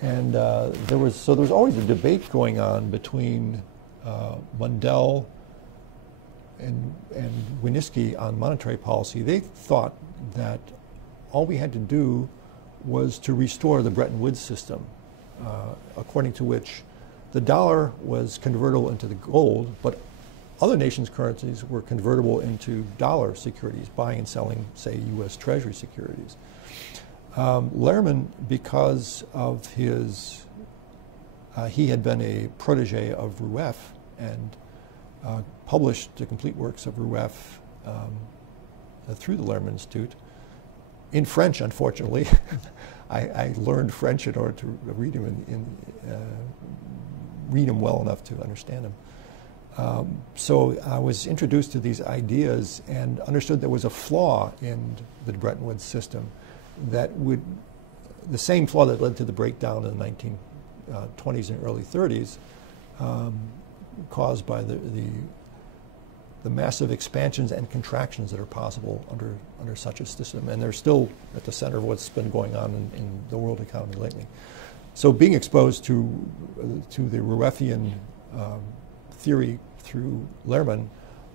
And there was always a debate going on between Mundell and Winskiy on monetary policy. They thought that all we had to do was to restore the Bretton Woods system, according to which the dollar was convertible into the gold, but other nations' currencies were convertible into dollar securities, buying and selling, say, U.S. Treasury securities. Lehrman, because of his, he had been a protege of Rueff and published the complete works of Rueff through the Lehrman Institute, in French, unfortunately. I learned French in order to read him read him well enough to understand him. So I was introduced to these ideas and understood there was a flaw in the Bretton Woods system the same flaw that led to the breakdown in the 1920s and early 30s, caused by the massive expansions and contractions that are possible under such a system. And they're still at the center of what's been going on in the world economy lately. So being exposed to the Rueffian theory through Lehrman,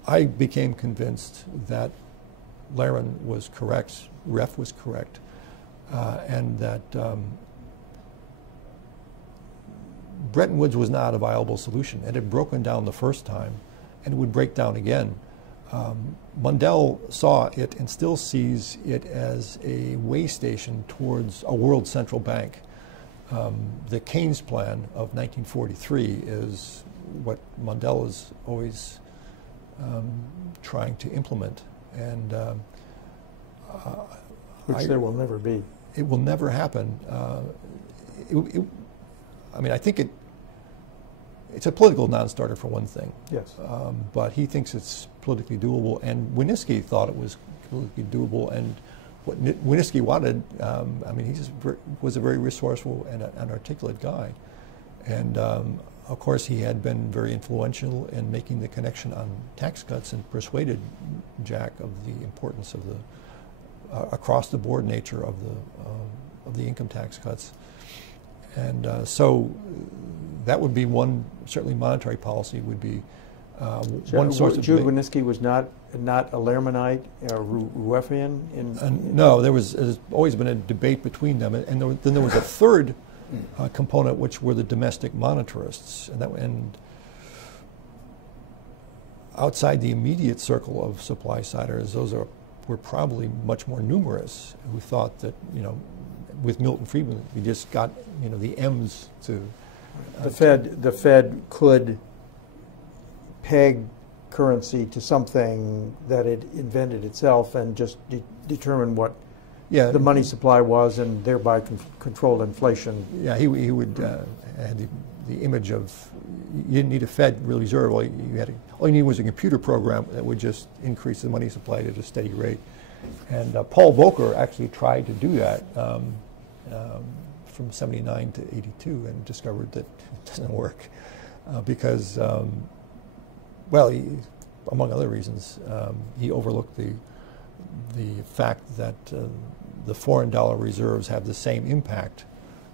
I became convinced that Lehrman was correct, Rueff was correct, and that Bretton Woods was not a viable solution. It had broken down the first time, and it would break down again. Mundell saw it and still sees it as a way station towards a world central bank. The Keynes plan of 1943 is what Mundell is always trying to implement, and which there will never be. It will never happen. I mean, I think it's a political non-starter for one thing. Yes. But he thinks it's politically doable, and Winskiy thought it was politically doable, and what Winskiy wanted, I mean, he was a very resourceful and an articulate guy. And of course, he had been very influential in making the connection on tax cuts and persuaded Jack of the importance of the across-the-board nature of the income tax cuts. And so that would be one, certainly monetary policy would be one source of Jude Winskiy was not a Lehrmanite or Rueffian? No, there's always been a debate between them. And then there was a third component, which were the domestic monetarists. And outside the immediate circle of supply-siders, those were probably much more numerous, who thought that, with Milton Friedman, we just got, the M's to... The Fed could peg currency to something that it invented itself and just determine what the money supply was, and thereby controlled inflation. Yeah, he would had the image of, you didn't need a Fed real reserve. All you needed was a computer program that would just increase the money supply at a steady rate. And Paul Volcker actually tried to do that from 79 to 82 and discovered that it doesn't work because, well, among other reasons, he overlooked the fact that the foreign dollar reserves have the same impact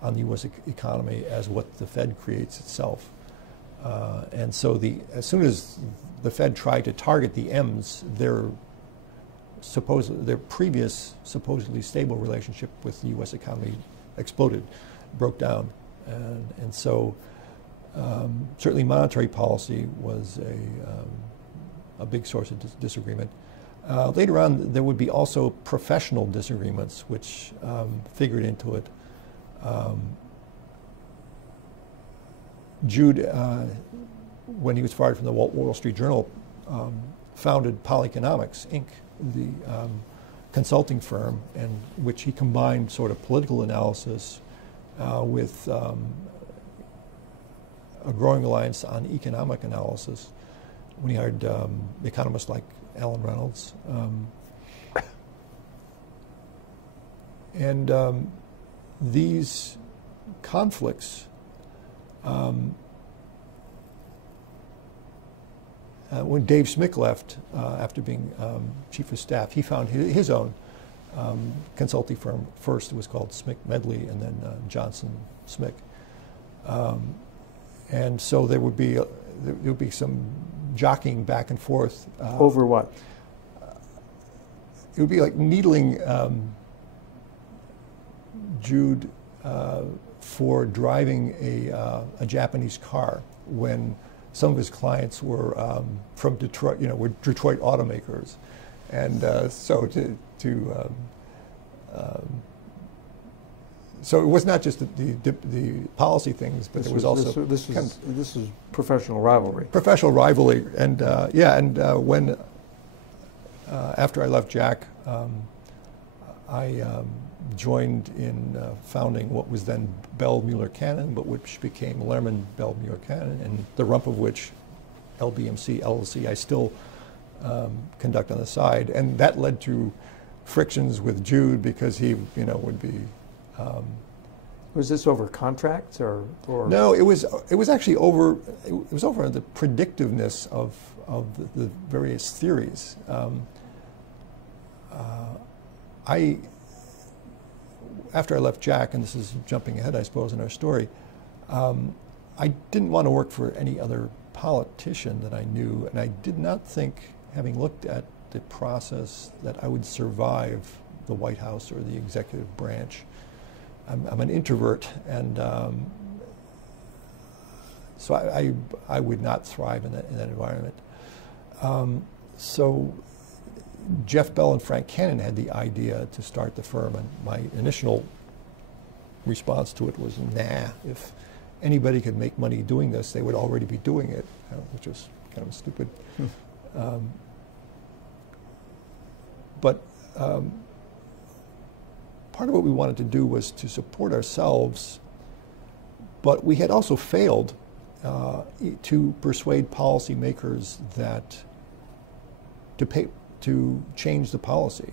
on the U.S. economy as what the Fed creates itself. And so as soon as the Fed tried to target the M's, their previous supposedly stable relationship with the U.S. economy exploded, broke down. And so certainly monetary policy was a big source of disagreement. Later on, there would be also professional disagreements, which figured into it. Jude, when he was fired from the Wall Street Journal, founded Polyconomics, Inc., the consulting firm, in which he combined sort of political analysis with a growing reliance on economic analysis. When he hired economists like Alan Reynolds. These conflicts when Dave Smick left after being chief of staff, he found his own consulting firm. First it was called Smick Medley, and then Johnson Smick. And so there would be some jockeying back and forth. Over what? It would be like needling Jude for driving a Japanese car when some of his clients were from Detroit, were Detroit automakers, and so so it was not just the policy things, but there was also this is professional rivalry. Professional rivalry, and when after I left Jack, I joined in founding what was then Bell Mueller Cannon, but which became Lehrman Bell Mueller Cannon, and the rump of which LBMC LLC I still conduct on the side, and that led to frictions with Jude because he would be. Was this over contracts or? No, it was actually over. It was over the predictiveness of the various theories. After I left Jack, and this is jumping ahead, I suppose, in our story, I didn't want to work for any other politician that I knew, and I did not think, having looked at the process, that I would survive the White House or the executive branch. I'm an introvert, and so I would not thrive in that environment. So Jeff Bell and Frank Cannon had the idea to start the firm, and my initial response to it was, nah, if anybody could make money doing this, they would already be doing it, which was kind of stupid. But part of what we wanted to do was to support ourselves, but we had also failed to persuade policymakers that to change the policy.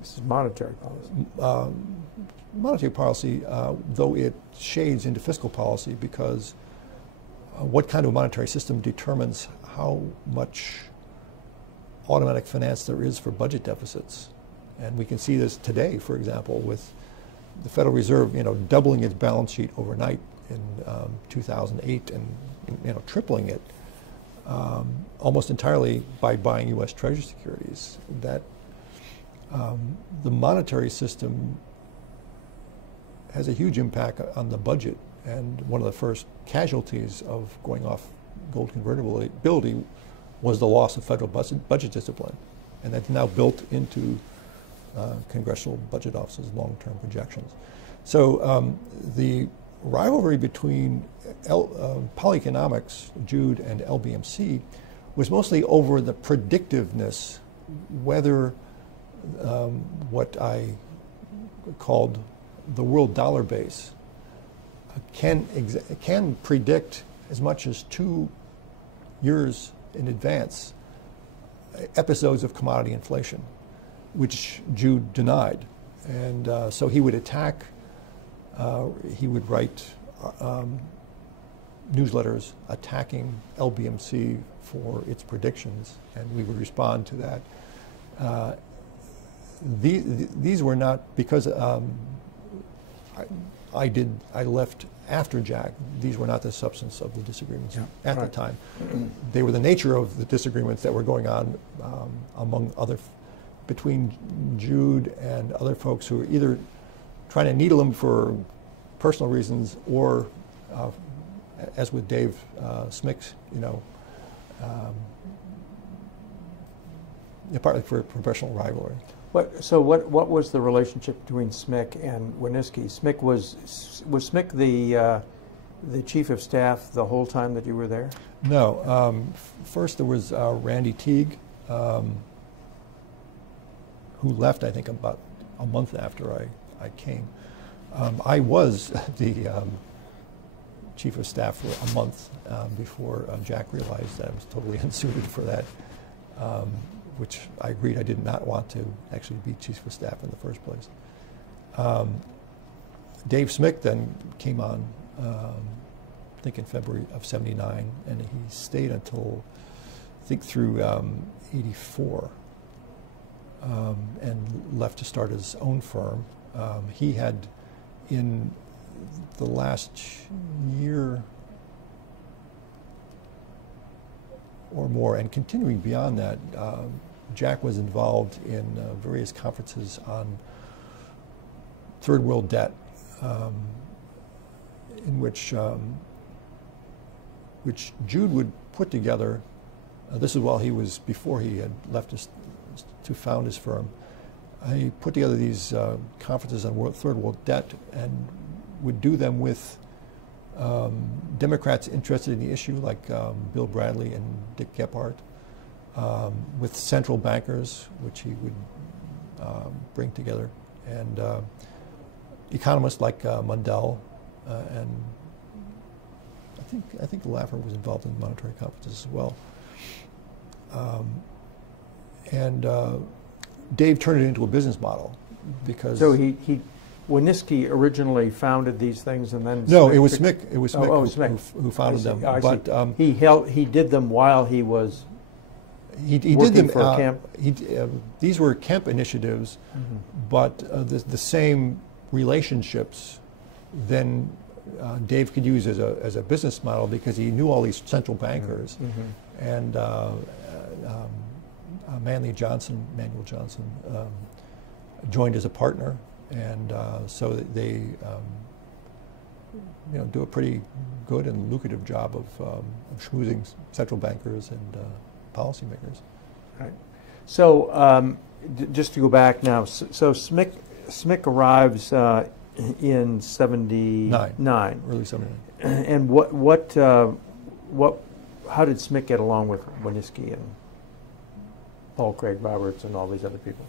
This is monetary policy. Monetary policy, though it shades into fiscal policy, because what kind of monetary system determines how much automatic finance there is for budget deficits. And we can see this today, for example, with the Federal Reserve, doubling its balance sheet overnight in 2008 and tripling it almost entirely by buying U.S. Treasury securities. That the monetary system has a huge impact on the budget, and one of the first casualties of going off gold convertibility was the loss of federal budget discipline, and that's now built into Congressional Budget Office's long-term projections. So the rivalry between Polyconomics, Jude, and LBMC was mostly over the predictiveness, whether what I called the world dollar base can predict as much as 2 years in advance episodes of commodity inflation, which Jude denied. And so he would attack, he would write newsletters attacking LBMC for its predictions, and we would respond to that. These were not, because I left after Jack, these were not the substance of the disagreements at the time. They were the nature of the disagreements that were going on among other, between Jude and other folks who were either trying to needle him for personal reasons or, as with Dave Smick, partly for professional rivalry. What was the relationship between Smick and Winniski? Smick was Smick the chief of staff the whole time that you were there? No. First there was Randy Teague, who left, I think, about a month after I came. I was the chief of staff for a month before Jack realized that I was totally unsuited for that, which I agreed I did not want to actually be chief of staff in the first place. Dave Smick then came on, I think in February of '79, and he stayed until, I think, through '84, and left to start his own firm. He had, in the last year or more, and continuing beyond that, Jack was involved in various conferences on third world debt, in which Jude would put together. This is while he was, before he had left to found his firm. He put together these conferences on third world debt, and would do them with Democrats interested in the issue, like Bill Bradley and Dick Gephardt, with central bankers, which he would bring together, and economists like Mundell, and I think Laffer was involved in monetary conferences as well. Dave turned it into a business model, because so Winniski originally founded these things, and then no, Smick it was Smick. It was Smick Smick who founded them. But he did them while he was he did them for Kemp. These were Kemp initiatives, but the same relationships then Dave could use as a business model, because he knew all these central bankers, and Manuel Johnson joined as a partner, and so they do a pretty good and lucrative job of schmoozing central bankers and policymakers. Right. So just to go back now, so Smick arrives in '79, early '79, and how did Smick get along with Winniski and Paul Craig Roberts and all these other people?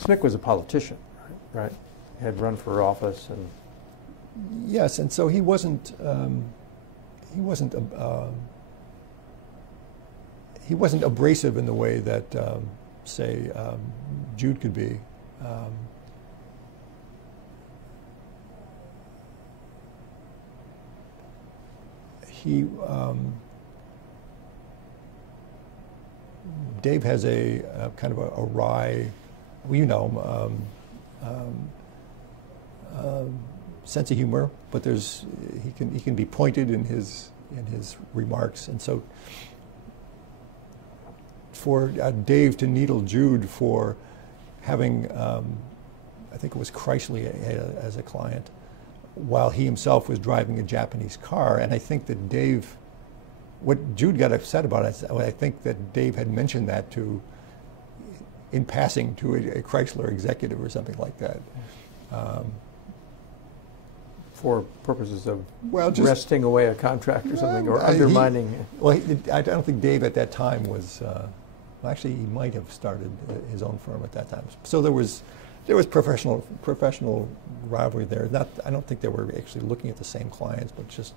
Smick was a politician, right? He had run for office, and yes, and so he wasn't abrasive in the way that say Jude could be. Dave has a kind of a wry, sense of humor, but he can be pointed in his remarks, and so for Dave to needle Jude for having, I think it was Chrysler as a client, while he himself was driving a Japanese car, and I think that Dave, what Jude got upset about is, I think that Dave had mentioned that in passing to a Chrysler executive or something like that. For purposes of wresting away a contract or something, or undermining. I don't think Dave at that time was. Actually, he might have started his own firm at that time. So there was professional rivalry there. I don't think they were actually looking at the same clients, but just.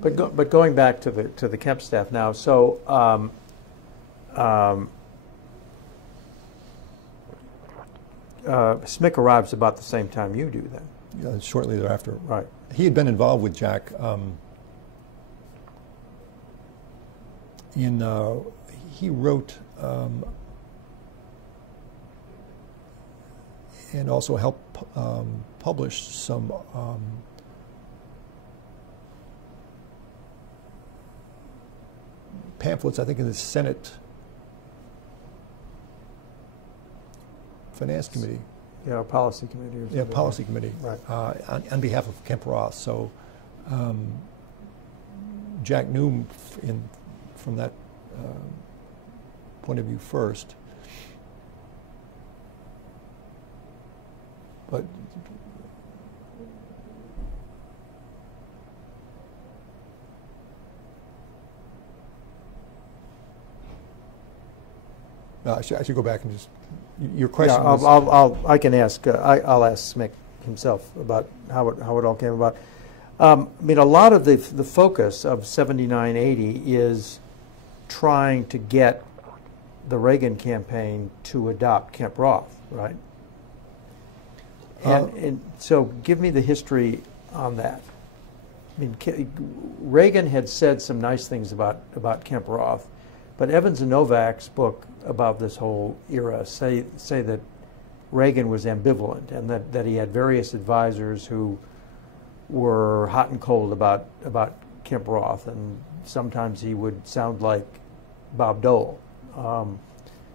But going back to the Kemp staff now, so Smick arrives about the same time you do, then. Shortly thereafter. Right. He had been involved with Jack he wrote and also helped publish some pamphlets, I think, in the Senate Finance Committee. Yeah, policy committee or something. Yeah, policy committee. Right. On behalf of Kemp Roth. So Jack knew from that point of view first. But I should go back and just your question. Yeah, I can ask. I'll ask Smick himself about how it all came about. I mean, a lot of the focus of 7980 is trying to get the Reagan campaign to adopt Kemp Roth, right? And so, give me the history on that. I mean, Reagan had said some nice things about Kemp Roth, but Evans and Novak's book about this whole era say that Reagan was ambivalent and that he had various advisors who were hot and cold about Kemp Roth, and sometimes he would sound like Bob Dole.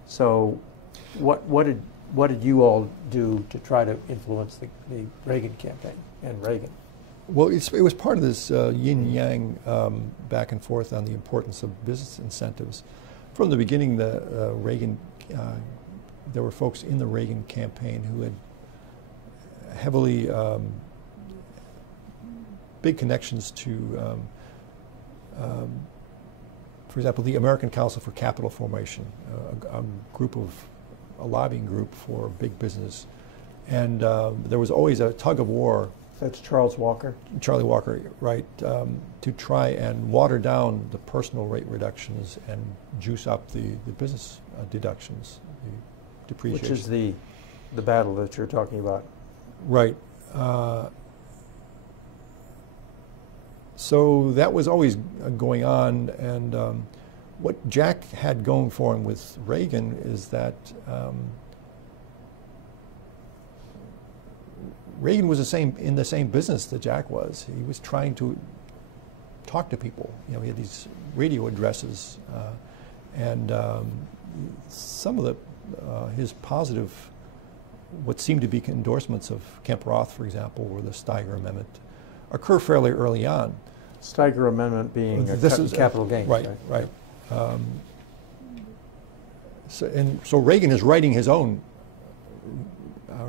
So, what did you all do to try to influence the Reagan campaign and Reagan? Well, it was part of this yin-yang back and forth on the importance of business incentives. From the beginning, there were folks in the Reagan campaign who had heavily big connections to, for example, the American Council for Capital Formation, a lobbying group for big business. And there was always a tug of war. That's Charlie Walker, right, to try and water down the personal rate reductions and juice up the business deductions, the depreciation. Which is the battle that you're talking about. Right. So that was always going on, and what Jack had going for him with Reagan is that Reagan was in the same business that Jack was. He was trying to talk to people. You know, he had these radio addresses, and some of his positive, what seemed to be endorsements of Kemp Roth, for example, or the Steiger Amendment, occur fairly early on. Steiger Amendment being capital gains. Right. So Reagan is writing his own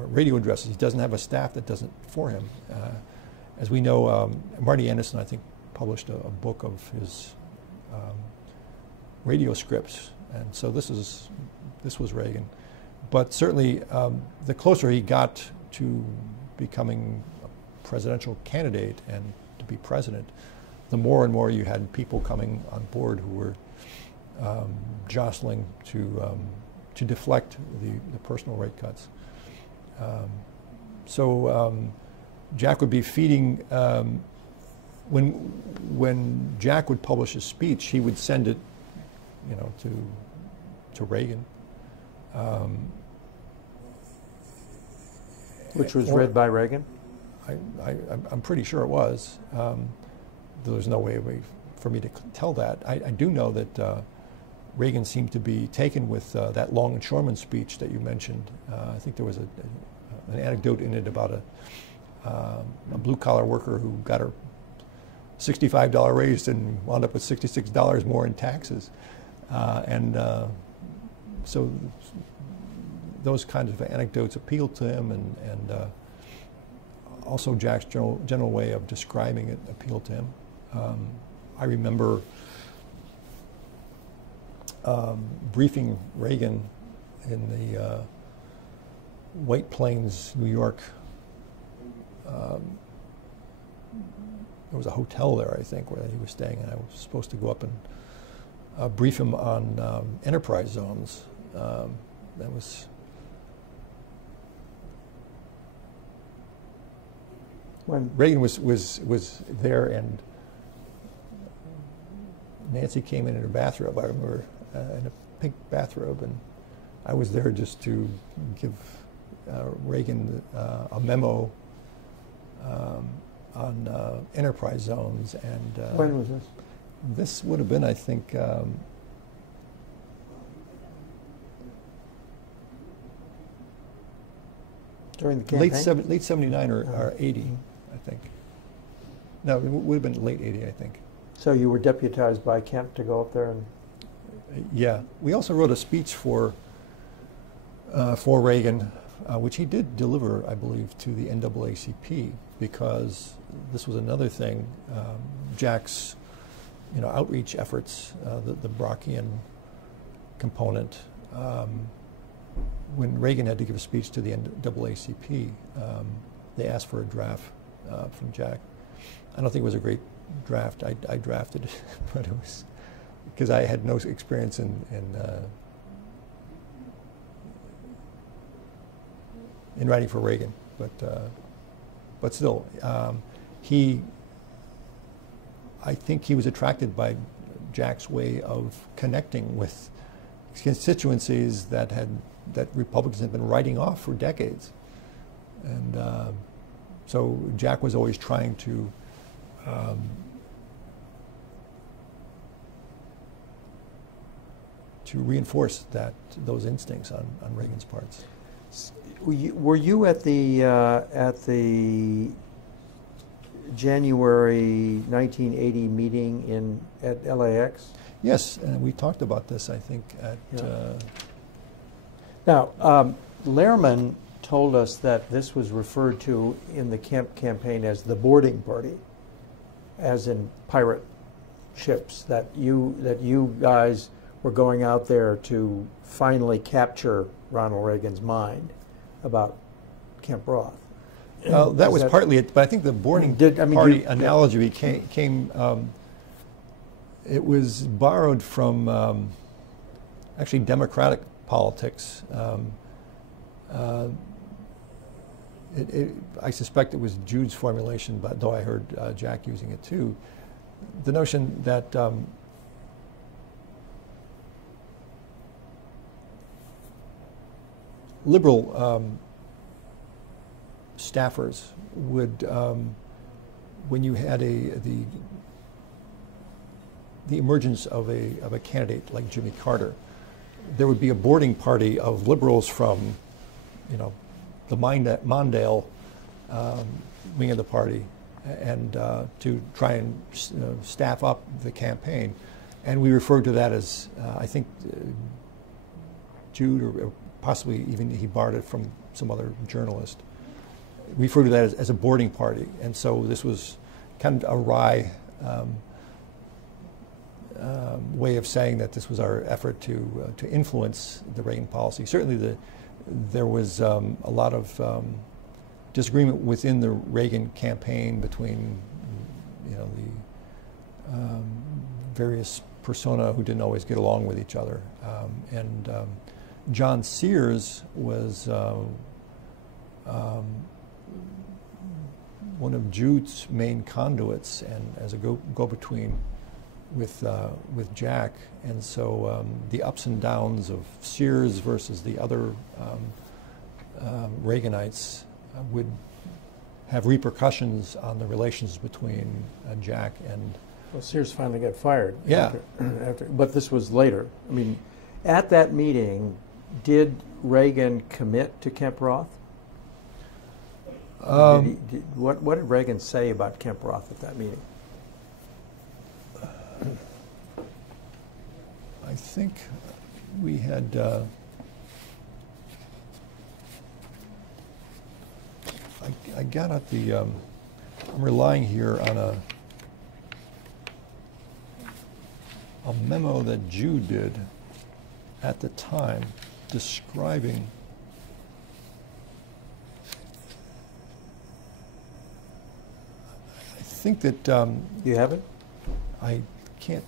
radio addresses. He doesn't have a staff that does it for him. As we know, Marty Anderson, I think, published a book of his radio scripts, and so this was Reagan. But certainly, the closer he got to becoming a presidential candidate and to be president, the more and more you had people coming on board who were jostling to deflect the personal rate cuts. So Jack would be feeding, when Jack would publish a speech, he would send it, to Reagan. Which was read by Reagan? I'm pretty sure it was. There's no way for me to tell that. I do know that Reagan seemed to be taken with that longshoreman speech that you mentioned. I think there was an anecdote in it about a blue-collar worker who got her $65 raise and wound up with $66 more in taxes. So those kinds of anecdotes appealed to him, and also Jack's general way of describing it appealed to him. I remember briefing Reagan in the White Plains, New York. There was a hotel there, I think, where he was staying, and I was supposed to go up and brief him on enterprise zones. That was when Reagan was there, and Nancy came in her bathrobe. I remember in a pink bathrobe, and I was there just to give Reagan a memo on enterprise zones. And when was this? This would have been, I think, During the campaign? Late 79 or 80, I think. No, it would have been late 80, I think. So you were deputized by Kemp to go up there and... Yeah. We also wrote a speech for Reagan, which he did deliver, I believe, to the NAACP, because this was another thing. Jack's, outreach efforts, the Brockian component. When Reagan had to give a speech to the NAACP, they asked for a draft from Jack. I don't think it was a great draft. I drafted it, but it was because I had no experience in writing for Reagan. But still, I think he was attracted by Jack's way of connecting with constituencies that Republicans had been writing off for decades. And so Jack was always trying to reinforce those instincts on Reagan's parts. Were you at the January 1980 meeting at LAX? Yes, and we talked about this, I think, at... Yeah. Now, Lehrman told us that this was referred to in the Kemp campaign as the boarding party, as in pirate ships, that you guys were going out there to finally capture Ronald Reagan's mind about Kemp Roth. That was partly it, but I think the boarding party analogy came it was borrowed from actually Democratic politics. I suspect it was Jude's formulation, but though I heard Jack using it too. The notion that liberal staffers would, when you had the emergence of a candidate like Jimmy Carter, there would be a boarding party of liberals from, the Mondale wing of the party, and to try and staff up the campaign, and we referred to that as I think Jude or possibly even he borrowed it from some other journalist. We referred to that as a boarding party, and so this was kind of a wry way of saying that this was our effort to influence the Reagan policy. Certainly, there was a lot of disagreement within the Reagan campaign between, the various persona who didn't always get along with each other, and John Sears was one of Jude's main conduits and as a go-between with Jack, and so the ups and downs of Sears versus the other Reaganites would have repercussions on the relations between Jack and... Well, Sears finally got fired. Yeah. But this was later. I mean, at that meeting, did Reagan commit to Kemp Roth? What did Reagan say about Kemp Roth at that meeting? I think we had I got at the I'm relying here on a memo that Jude did at the time describing I think that you have it? I can't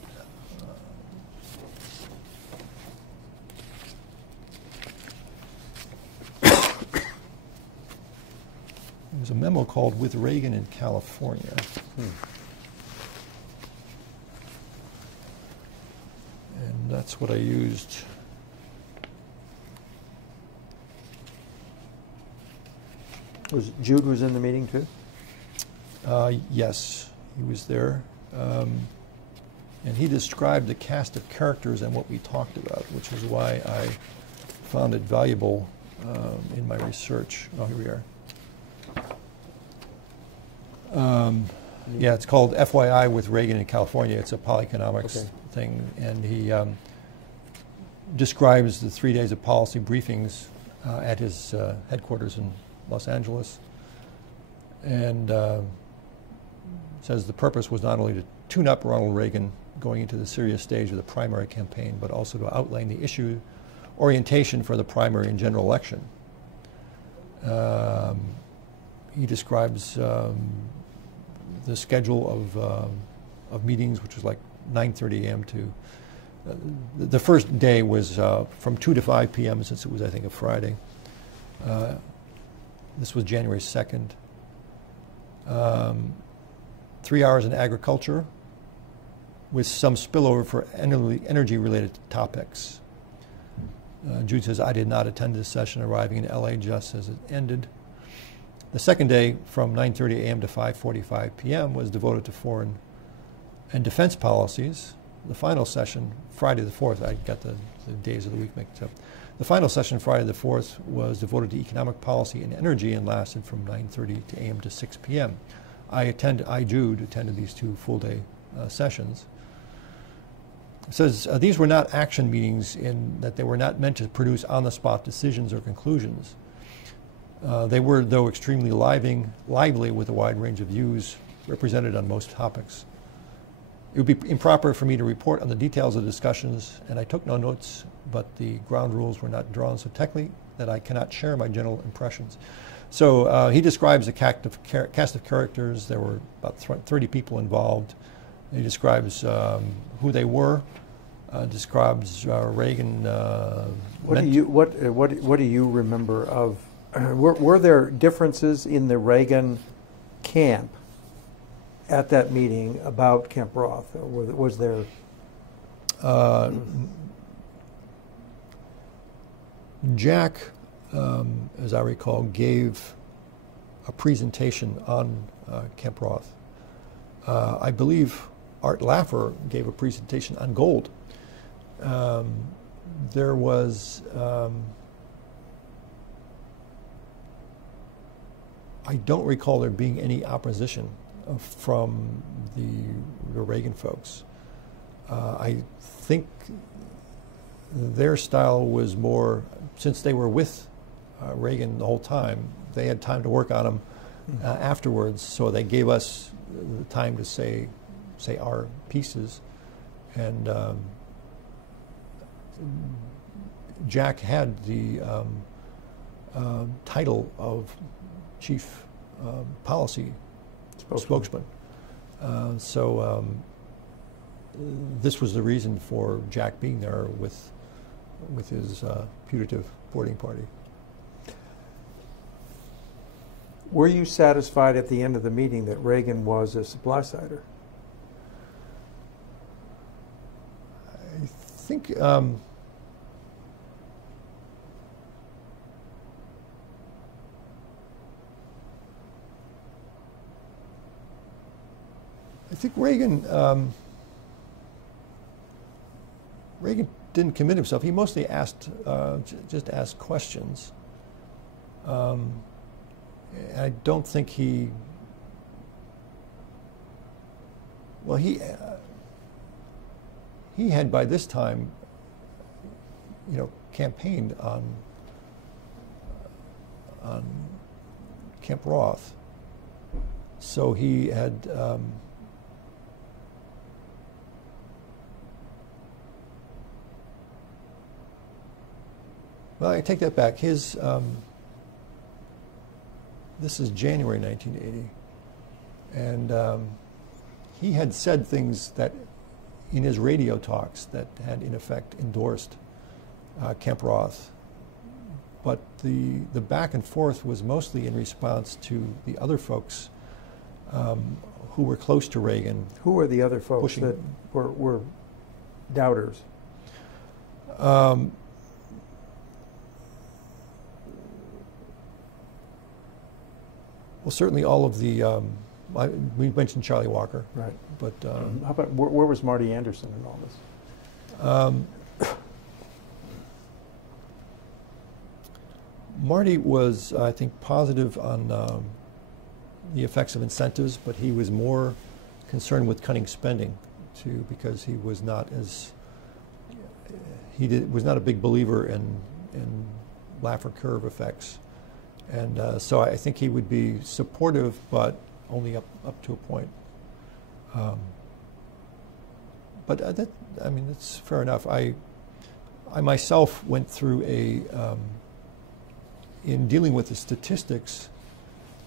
There's a memo called "With Reagan in California." And that's what I used. Jude was in the meeting too? Yes, he was there. And he described the cast of characters and what we talked about, which is why I found it valuable in my research. Oh, here we are. Yeah, it's called FYI with Reagan in California. It's a polyeconomics thing, and he describes the 3 days of policy briefings at his headquarters in Los Angeles, and says the purpose was not only to tune up Ronald Reagan going into the serious stage of the primary campaign, but also to outline the issue orientation for the primary and general election. He describes the schedule of meetings, which was like 9:30 a.m. to the first day was from 2 to 5 p.m. since it was, I think, a Friday. This was January 2nd. 3 hours in agriculture with some spillover for energy-related topics. Jude says, I did not attend this session, arriving in LA just as it ended. The second day, from 9:30 a.m. to 5:45 p.m., was devoted to foreign and defense policies. The final session, Friday the 4th, I got the days of the week mixed up. The final session, Friday the 4th, was devoted to economic policy and energy and lasted from 9:30 a.m. to 6 p.m. Jude, attended these 2 full-day sessions. It says, these were not action meetings in that they were not meant to produce on-the-spot decisions or conclusions. They were, though, extremely lively with a wide range of views represented on most topics. It would be improper for me to report on the details of discussions, and I took no notes, but the ground rules were not drawn so technically that I cannot share my general impressions. So he describes a cast of characters. There were about 30 people involved. He describes who they were, describes Reagan. What do you remember of? Were there differences in the Reagan camp at that meeting about Kemp Roth? Or was there? Jack, as I recall, gave a presentation on Kemp Roth. I believe Art Laffer gave a presentation on gold. There was, I don't recall there being any opposition from the Reagan folks. I think their style was more, since they were with Reagan the whole time, they had time to work on them afterwards, so they gave us the time to say our pieces. And Jack had the title of chief policy spokesman. So this was the reason for Jack being there with his putative boarding party. Were you satisfied at the end of the meeting that Reagan was a supply-sider? I think Reagan didn't commit himself. He mostly just asked questions. I don't think he had by this time, campaigned on Kemp Roth. So he had well, I take that back. His this is January 1980, and he had said things that in his radio talks that had in effect endorsed Kemp Roth, but the back and forth was mostly in response to the other folks who were close to Reagan. Who were the other folks that were doubters? Well, certainly all of the, we mentioned Charlie Walker. Right. But how about, where was Marty Anderson in all this? Marty was, I think, positive on the effects of incentives, but he was more concerned with cutting spending too, because he was not was not a big believer in Laffer curve effects, and so I think he would be supportive, but only up to a point. But I mean, that's fair enough. I myself went through in dealing with the statistics,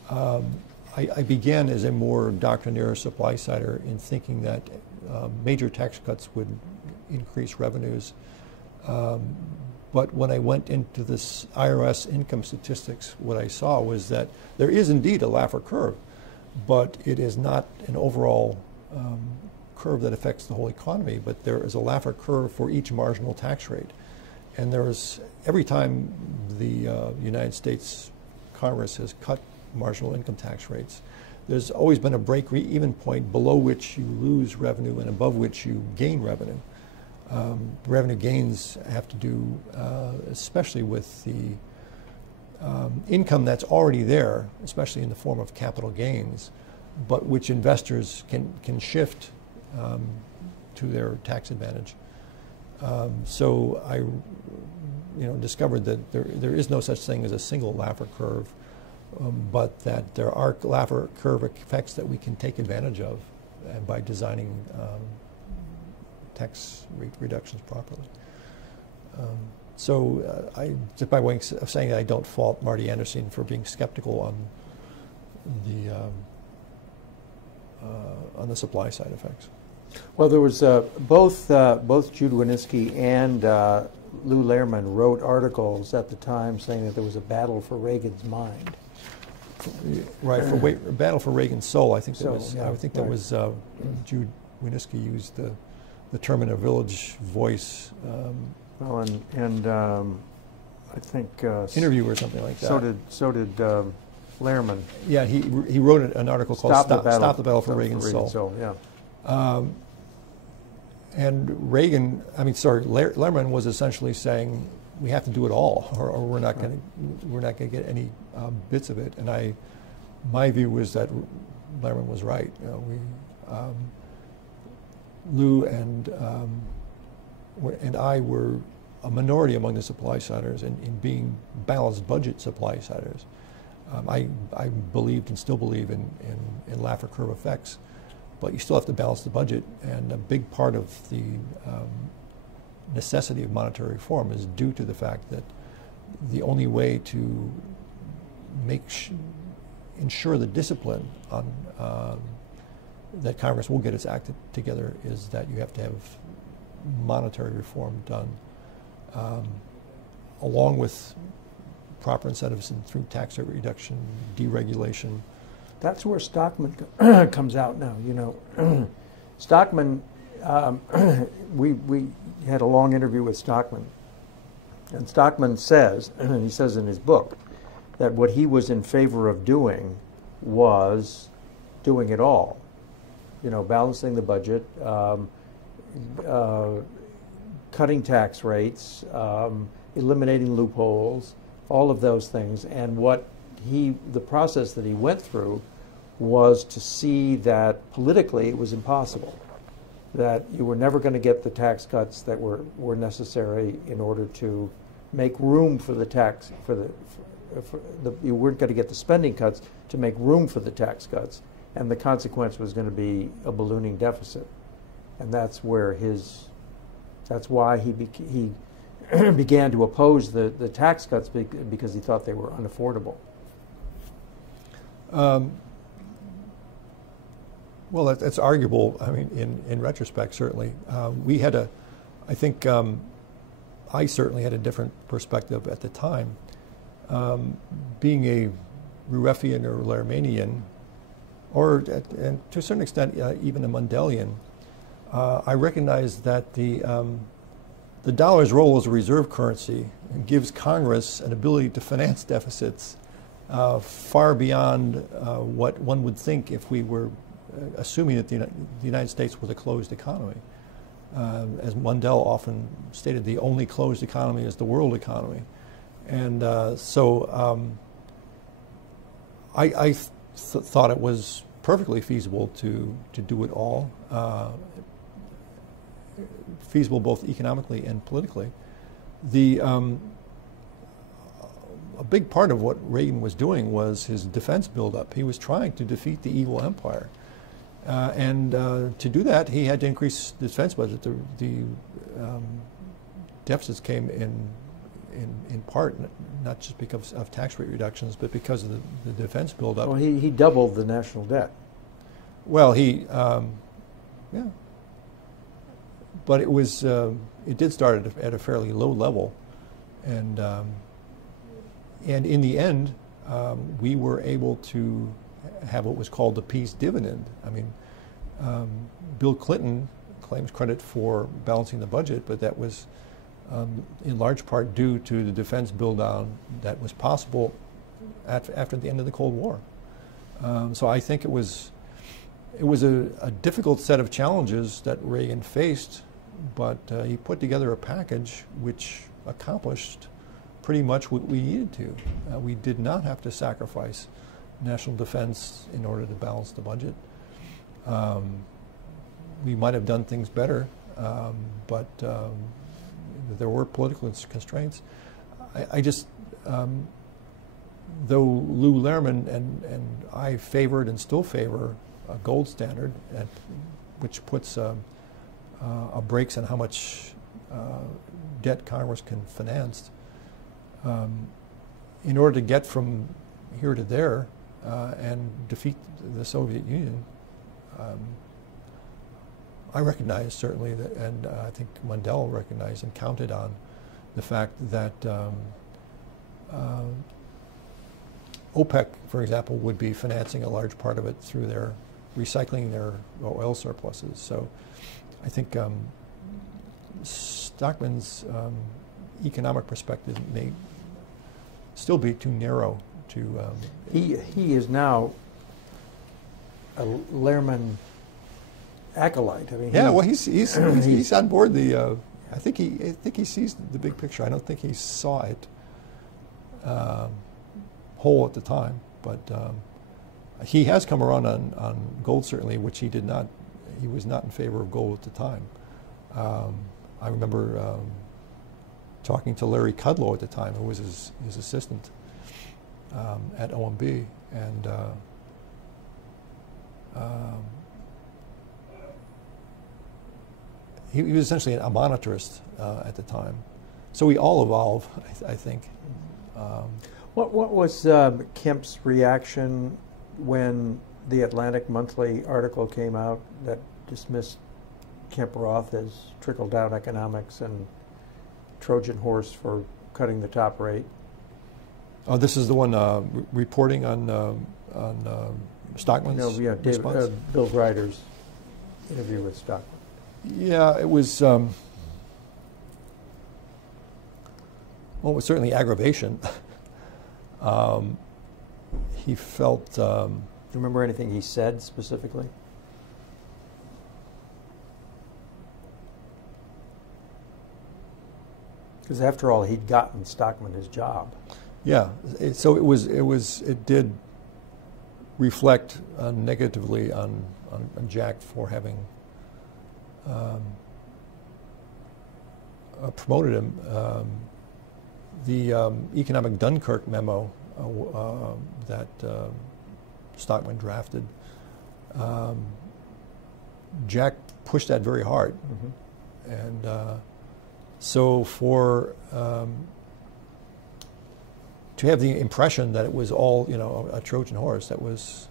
I began as a more doctrinaire supply-sider in thinking that major tax cuts would increase revenues. But when I went into this IRS income statistics, what I saw was that there is indeed a Laffer curve, but it is not an overall curve that affects the whole economy, but there is a Laffer curve for each marginal tax rate. And every time the United States Congress has cut marginal income tax rates, there's always been a break-even point below which you lose revenue and above which you gain revenue. Revenue gains have to do especially with the income that's already there, especially in the form of capital gains, but which investors can shift to their tax advantage. So I discovered that there is no such thing as a single Laffer curve, but that there are Laffer curve effects that we can take advantage of by designing tax rate reductions properly. Just by way of saying that, I don't fault Marty Anderson for being skeptical on the supply side effects. Well, there was both Jude Winniski and Lou Lehrman wrote articles at the time saying that there was a battle for Reagan's mind. Right, battle for Reagan's soul. I think that was Jude Winniski used the term in a Village Voice. Well, and I think interview or something like that. So did Lehrman. Yeah, he wrote an article called "Stop the Battle for Reagan's Soul." Yeah. And Reagan, Lehrman was essentially saying we have to do it all, or we're not going to get any bits of it. And my view was that Lehrman was right. Lou and I were a minority among the supply-siders in being balanced budget supply-siders. I believed and still believe in Laffer curve effects, but you still have to balance the budget, and a big part of the necessity of monetary reform is due to the fact that the only way to ensure the discipline on that Congress will get its act together is that you have to have monetary reform done along with proper incentives and through tax rate reduction, deregulation. That's where Stockman comes out now. Stockman, we had a long interview with Stockman, and Stockman says, and he says in his book, that what he was in favor of doing was doing it all. Balancing the budget, cutting tax rates, eliminating loopholes, all of those things. And the process that he went through was to see that politically it was impossible, that you were never going to get the tax cuts that were necessary in order to make room for the tax, you weren't going to get the spending cuts to make room for the tax cuts. And the consequence was going to be a ballooning deficit, and that's why he began to oppose the tax cuts because he thought they were unaffordable. Well, that's arguable. In retrospect, certainly, I certainly had a different perspective at the time. Being a Rueffian or Lehrmanian, and to a certain extent, even a Mundelian, I recognize that the dollar's role as a reserve currency gives Congress an ability to finance deficits far beyond what one would think if we were assuming that the United States was a closed economy. As Mundell often stated, the only closed economy is the world economy. And I thought it was perfectly feasible to do it all, feasible both economically and politically. A big part of what Reagan was doing was his defense buildup. He was trying to defeat the evil empire. And to do that, he had to increase the defense budget. The deficits came in part not just because of tax rate reductions, but because of the defense buildup. Well, he doubled the national debt. Well, yeah. But it did start at a fairly low level. And in the end, we were able to have what was called the peace dividend. I mean, Bill Clinton claims credit for balancing the budget, but that was in large part due to the defense build-down that was possible after the end of the Cold War. So I think it was a difficult set of challenges that Reagan faced, but he put together a package which accomplished pretty much what we needed to. We did not have to sacrifice national defense in order to balance the budget. We might have done things better, but there were political constraints. I just, though Lou Lehrman and I favored and still favor a gold standard, which puts brakes on how much debt Congress can finance, in order to get from here to there and defeat the Soviet Union, I recognize certainly that, and I think Mundell recognized and counted on the fact that OPEC, for example, would be financing a large part of it through their recycling their oil surpluses. So I think Stockman's economic perspective may still be too narrow to... He is now a Lehrman acolyte. I mean, yeah, well, he's on board the. I think he sees the big picture. I don't think he saw it whole at the time, but he has come around on gold certainly, which he did not. He was not in favor of gold at the time. I remember talking to Larry Kudlow at the time, who was his assistant at OMB, and. He was essentially a monetarist at the time. So we all evolve, I think. What was Kemp's reaction when the Atlantic Monthly article came out that dismissed Kemp Roth as trickle-down economics and Trojan horse for cutting the top rate? Oh, this is the one reporting on Stockman's response? Bill Grider's interview with Stockman. Yeah, it was. Well, it was certainly aggravation. He felt. Do you remember anything he said specifically? Because after all, he'd gotten Stockman his job. Yeah, so it did reflect negatively on Jack for having promoted him. The economic Dunkirk memo that Stockman drafted, Jack pushed that very hard. Mm-hmm. And so for to have the impression that it was all, a Trojan horse, that was,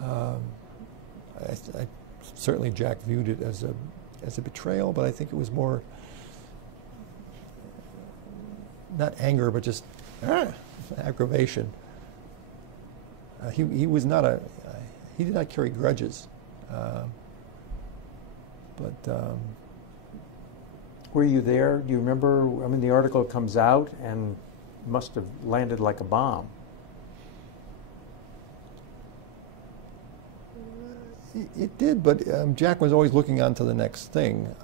I certainly Jack viewed it as a betrayal, but I think it was more not anger, but just aggravation. He was not he did not carry grudges, but. Were you there? Do you remember? I mean, the article comes out and must have landed like a bomb. It did, but Jack was always looking on to the next thing.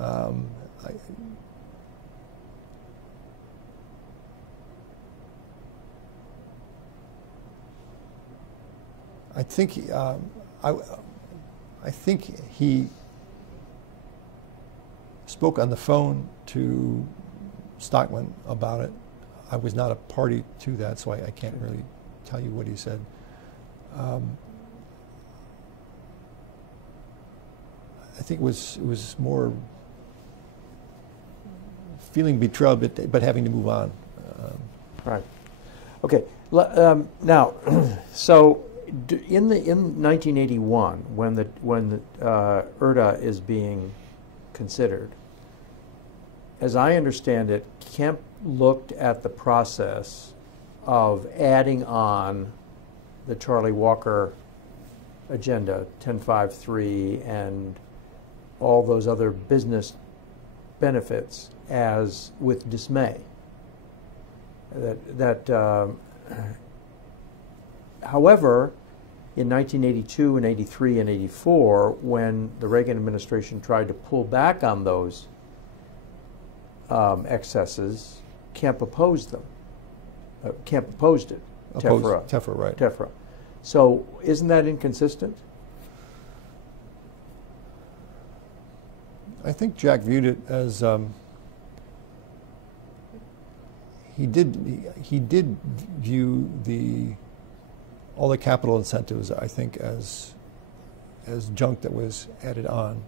I think I think he spoke on the phone to Stockman about it. I was not a party to that, so I can't really tell you what he said. I think it was more feeling betrayed, but having to move on. Right. Okay. Now, so in 1981, when the IRTA is being considered, as I understand it, Kemp looked at the process of adding on the Charlie Walker agenda, 1053, and all those other business benefits as with dismay. However, in 1982 and 83 and 84, when the Reagan administration tried to pull back on those excesses, Kemp opposed them. Kemp opposed it. TEFRA, right. TEFRA. So isn't that inconsistent? I think Jack viewed it as he did view all the capital incentives, I think, as junk that was added on,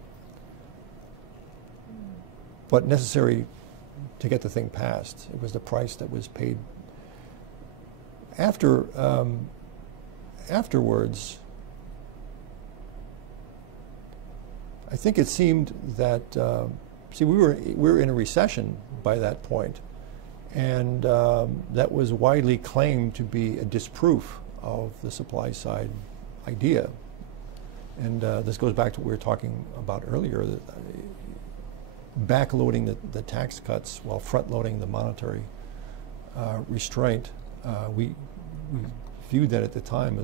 but necessary to get the thing passed. It was the price that was paid. Afterwards, I think it seemed that we were in a recession by that point, and that was widely claimed to be a disproof of the supply side idea. And this goes back to what we were talking about earlier, that backloading the tax cuts while front-loading the monetary restraint. We viewed that at the time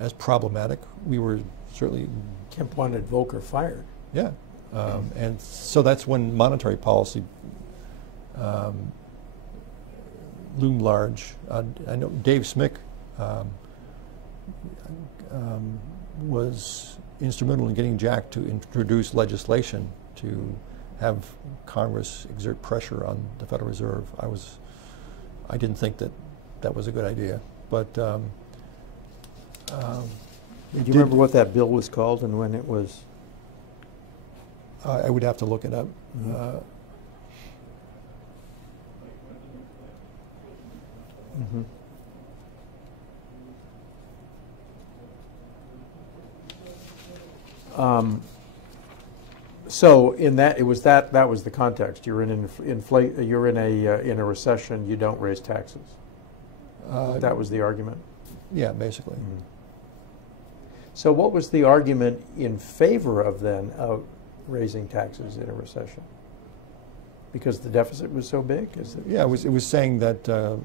as problematic. We were certainly... Kemp wanted Volcker fired. Yeah. And so that's when monetary policy loomed large. I know Dave Smick was instrumental in getting Jack to introduce legislation to have Congress exert pressure on the Federal Reserve. I didn't think that was a good idea, but do you remember what that bill was called and when it was? I would have to look it up. Mm-hmm. So in that, it was that was the context. You're in you're in a recession. You don't raise taxes. That was the argument. Yeah, basically. Mm-hmm. So what was the argument in favor of raising taxes in a recession? Because the deficit was so big? Yeah, it was saying that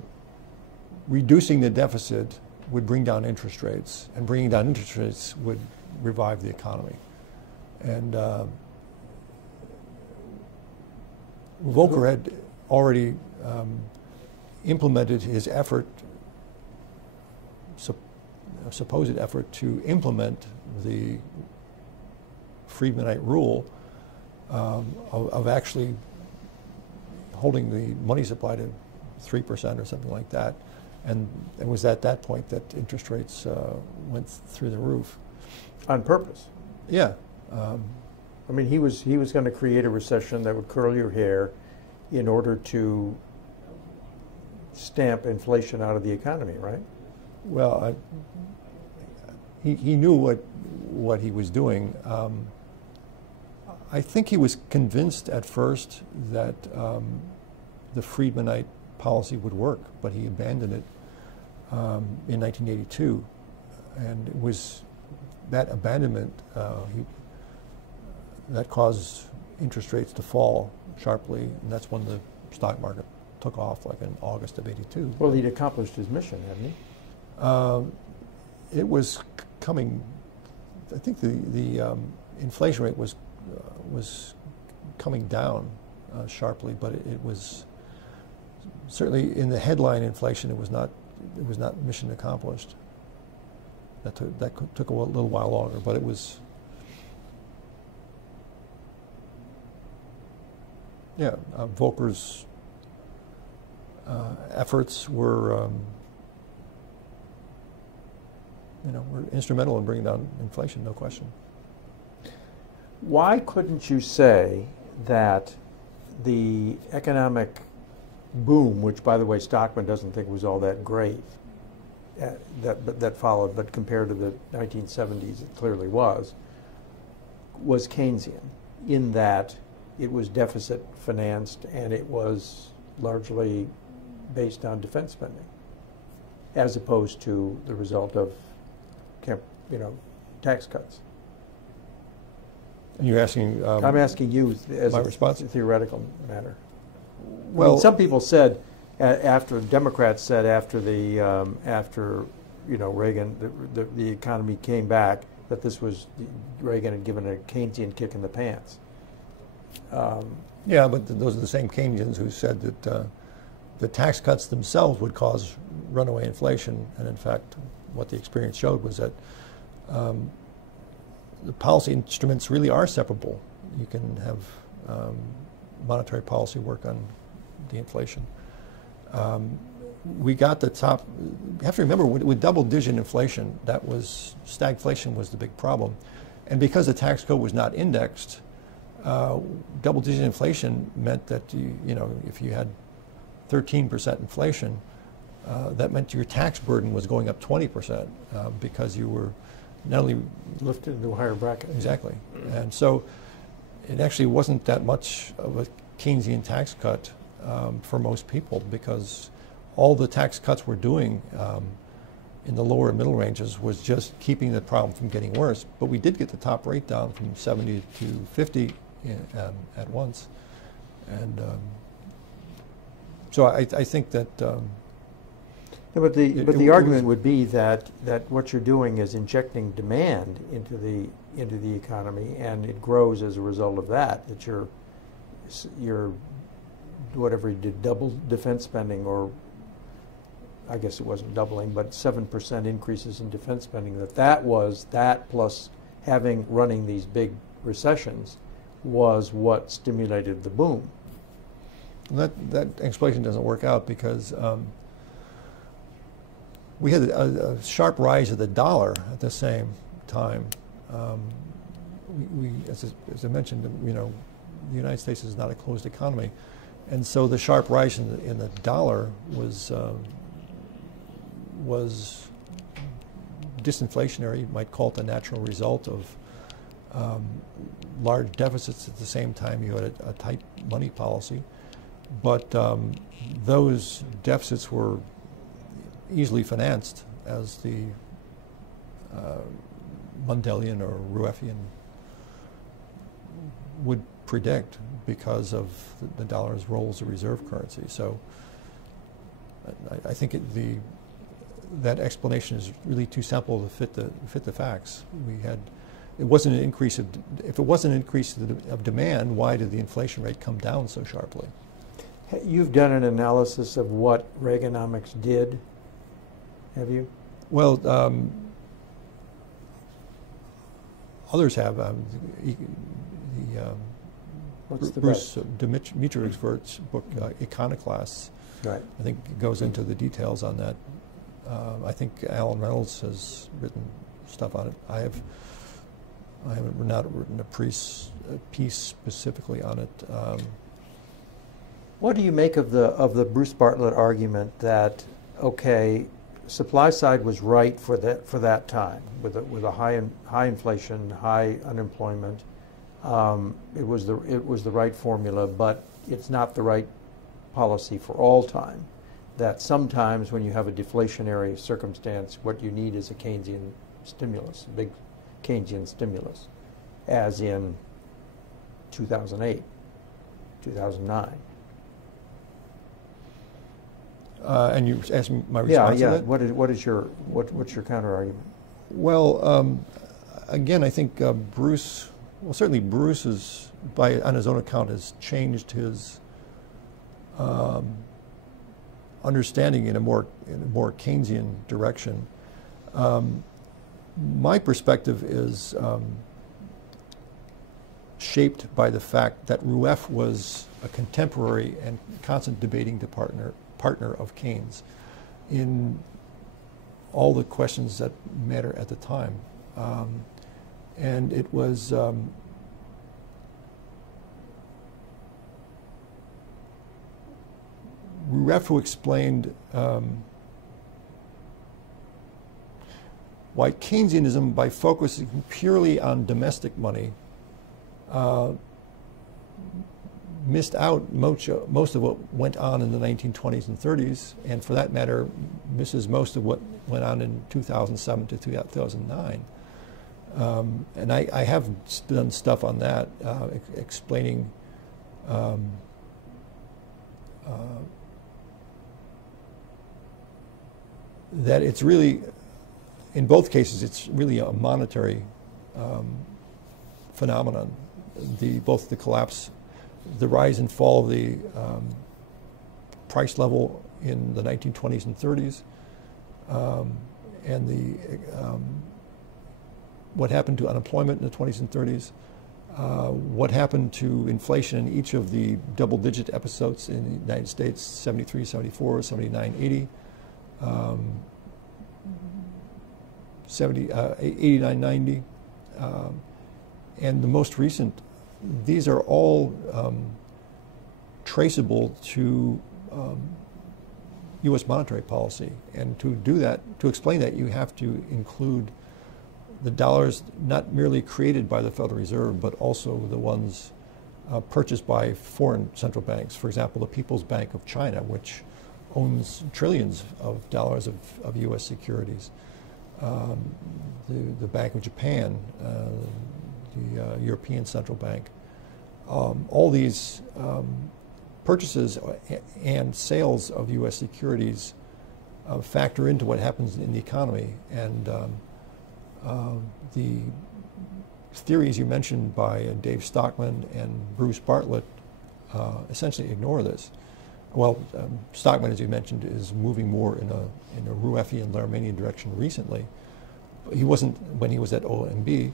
reducing the deficit would bring down interest rates, and bringing down interest rates would revive the economy. And Volcker had already implemented his supposed effort to implement the Friedmanite rule of actually holding the money supply to 3% or something like that. And it was at that point that interest rates went through the roof. On purpose? Yeah. I mean, he was going to create a recession that would curl your hair in order to stamp inflation out of the economy, right? Well, he knew what he was doing. I think he was convinced at first that the Friedmanite policy would work, but he abandoned it in 1982, and it was that abandonment that caused interest rates to fall sharply, and that's when the stock market took off, like in August of '82. Well, he'd accomplished his mission, hadn't he? It was coming. I think the inflation rate was coming down sharply, but it was certainly in the headline inflation. It was not was not mission accomplished. That took a little while longer, but it was. Yeah, Volcker's efforts were, were instrumental in bringing down inflation, no question. Why couldn't you say that the economic boom, which, by the way, Stockman doesn't think was all that great, that followed, but compared to the 1970s, it clearly was Keynesian, in that it was deficit financed and it was largely based on defense spending, as opposed to the result of Kemp, tax cuts? And you're asking? I'm asking you as my a response? Theoretical matter. Well, I mean, some people said Democrats said after Reagan, the economy came back, that this was Reagan had given a Keynesian kick in the pants. Yeah, but those are the same Keynesians who said that the tax cuts themselves would cause runaway inflation, and in fact, what the experience showed was that the policy instruments really are separable. You can have monetary policy work on the inflation. We got the top. You have to remember, with double-digit inflation, stagflation was the big problem, and because the tax code was not indexed, double-digit inflation meant that if you had 13% inflation, that meant your tax burden was going up 20% because you were not only lifted into a higher bracket. Exactly, and so it actually wasn't that much of a Keynesian tax cut for most people, because all the tax cuts we're doing in the lower and middle ranges was just keeping the problem from getting worse. But we did get the top rate down from 70 to 50 at once, and so I think that. But the argument would be that what you're doing is injecting demand into the economy, and it grows as a result of that. That you're whatever you did, double defense spending, or I guess it wasn't doubling, but 7% increases in defense spending. That plus running these big recessions was what stimulated the boom. That explanation doesn't work out, because we had a sharp rise of the dollar at the same time. As I mentioned, the United States is not a closed economy, and so the sharp rise in the dollar was disinflationary. You might call it the natural result of large deficits. At the same time, you had a tight money policy, but those deficits were easily financed, as the Mundelian or Rueffian would predict, because of the dollar's role as a reserve currency. So I think that explanation is really too simple to fit the facts. It wasn't an increase if it wasn't an increase of demand, why did the inflation rate come down so sharply? You've done an analysis of what Reaganomics did, have you? Well, others have. Bruce Dimitriev's book, Iconoclasts, right, I think goes into the details on that. I think Alan Reynolds has written stuff on it. I haven't written a piece specifically on it. What do you make of the Bruce Bartlett argument that, okay, supply side was right for that time with a high inflation, high unemployment. It was the right formula, but it's not the right policy for all time. That sometimes when you have a deflationary circumstance, what you need is a Keynesian stimulus, a big Keynesian stimulus, as in 2008, 2009. And you asked me my response to that? What's your counter argument? Well, again, I think Bruce. Well, certainly Bruce on his own account, has changed his understanding in a more Keynesian direction. My perspective is shaped by the fact that Rueff was a contemporary and constant debating partner of Keynes in all the questions that matter at the time. And it was Rueff who explained why Keynesianism, by focusing purely on domestic money, missed out most of what went on in the 1920s and 30s, and for that matter, misses most of what went on in 2007 to 2009. And I have done stuff on that, explaining that it's really, in both cases, it's really a monetary phenomenon. Both the collapse, the rise and fall of the price level in the 1920s and 30s, and what happened to unemployment in the 20s and 30s, what happened to inflation in each of the double-digit episodes in the United States, 73, 74, 79, 80, 89, 90, and the most recent. These are all traceable to U.S. monetary policy. And to do that, to explain that, you have to include the dollars not merely created by the Federal Reserve, but also the ones purchased by foreign central banks. For example, the People's Bank of China, which owns trillions of dollars of U.S. securities. The Bank of Japan, the European Central Bank. All these purchases and sales of U.S. securities factor into what happens in the economy. And the theories you mentioned by Dave Stockman and Bruce Bartlett essentially ignore this. Well, Stockman, as you mentioned, is moving more in a Rueffian, Lermanian direction recently. He wasn't when he was at OMB.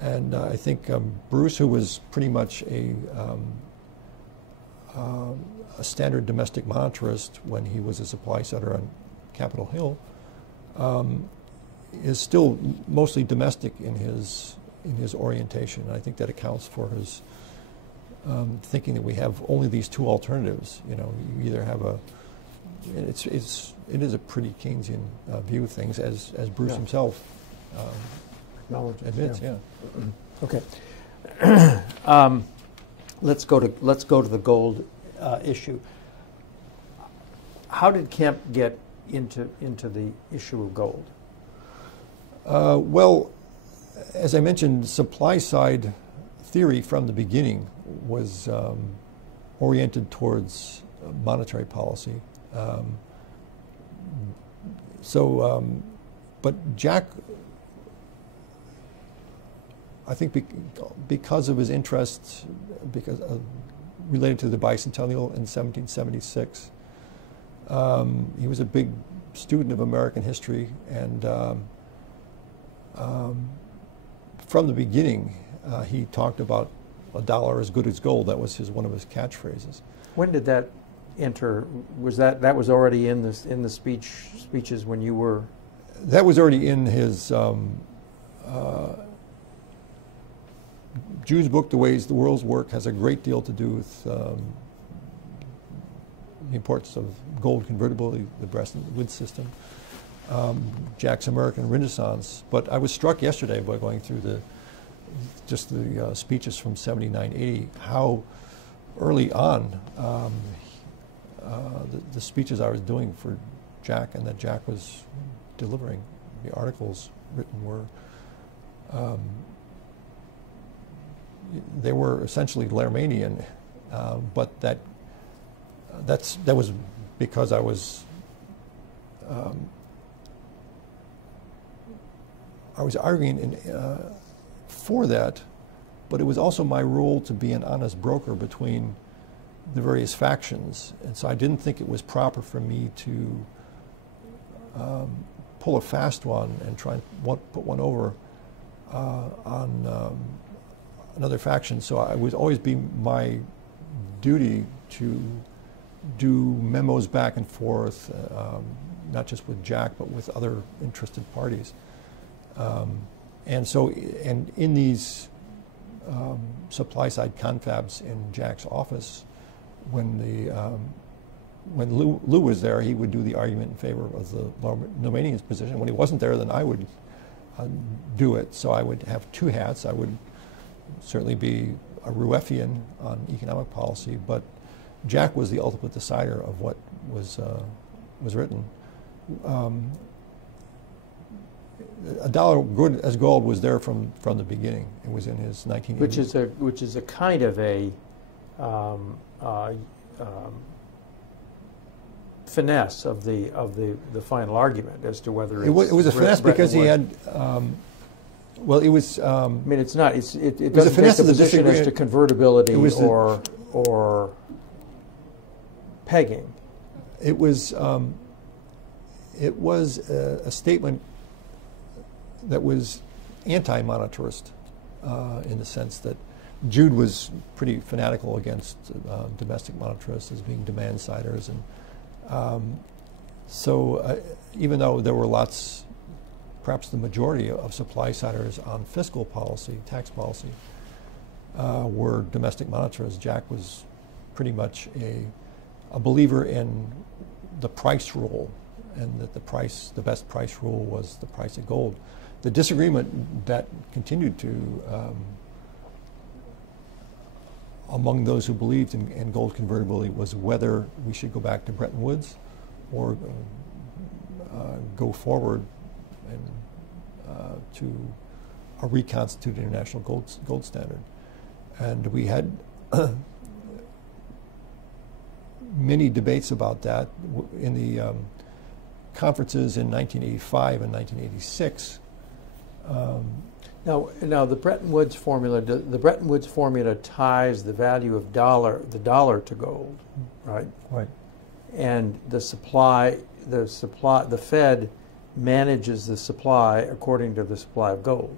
And I think Bruce, who was pretty much a standard domestic monetarist when he was a supply setter on Capitol Hill, is still mostly domestic in his orientation. I think that accounts for his thinking that we have only these two alternatives. You know, you either have it is a pretty Keynesian view of things, as Bruce himself admits. Yeah. Okay. Let's go to the gold issue. How did Kemp get into the issue of gold? Well, as I mentioned, supply side theory from the beginning was oriented towards monetary policy. But Jack, I think because of his interests, related to the bicentennial in 1776, he was a big student of American history, and from the beginning, he talked about a dollar as good as gold. That was one of his catchphrases. When did that enter? Was that was already in the speeches when you were? That was already in his Jew's book, The Ways the Worlds Work, has a great deal to do with the importance of gold convertibility, the Bresson Woods system, Jack's American Renaissance. But I was struck yesterday by going through the speeches from 79, 80, how early on the speeches I was doing for Jack and that Jack was delivering, the articles written were, they were essentially Lermanian, but that was because I was arguing for that, but it was also my role to be an honest broker between the various factions, and so I didn't think it was proper for me to pull a fast one and try and put one over on another faction. So it would always be my duty to do memos back and forth, not just with Jack, but with other interested parties. And in these supply side confabs in Jack's office, when Lou was there, he would do the argument in favor of the Normanian's position. When he wasn't there, then I would do it. So I would have two hats. I would certainly be a Rueffian on economic policy, but Jack was the ultimate decider of what was written. A dollar good as gold was there from the beginning. It was in his 1980s. Which is a kind of a finesse of the final argument as to whether it was a finesse because he had. Well, it was. I mean, it's not. It was doesn't a finesse take the of the position as to convertibility or pegging. It was. It was a statement that was anti-monetarist in the sense that Jude was pretty fanatical against domestic monetarists as being demand-siders, and so even though there were lots, perhaps the majority of supply-siders on fiscal policy, tax policy, were domestic monetarists, Jack was pretty much a believer in the price rule, and that the best price rule was the price of gold. The disagreement that continued to among those who believed in gold convertibility was whether we should go back to Bretton Woods or go forward and to a reconstituted international gold standard. And we had many debates about that in the conferences in 1985 and 1986. Now the Bretton Woods formula. The Bretton Woods formula ties the value of the dollar to gold, right? Right. And the Fed manages the supply according to the supply of gold.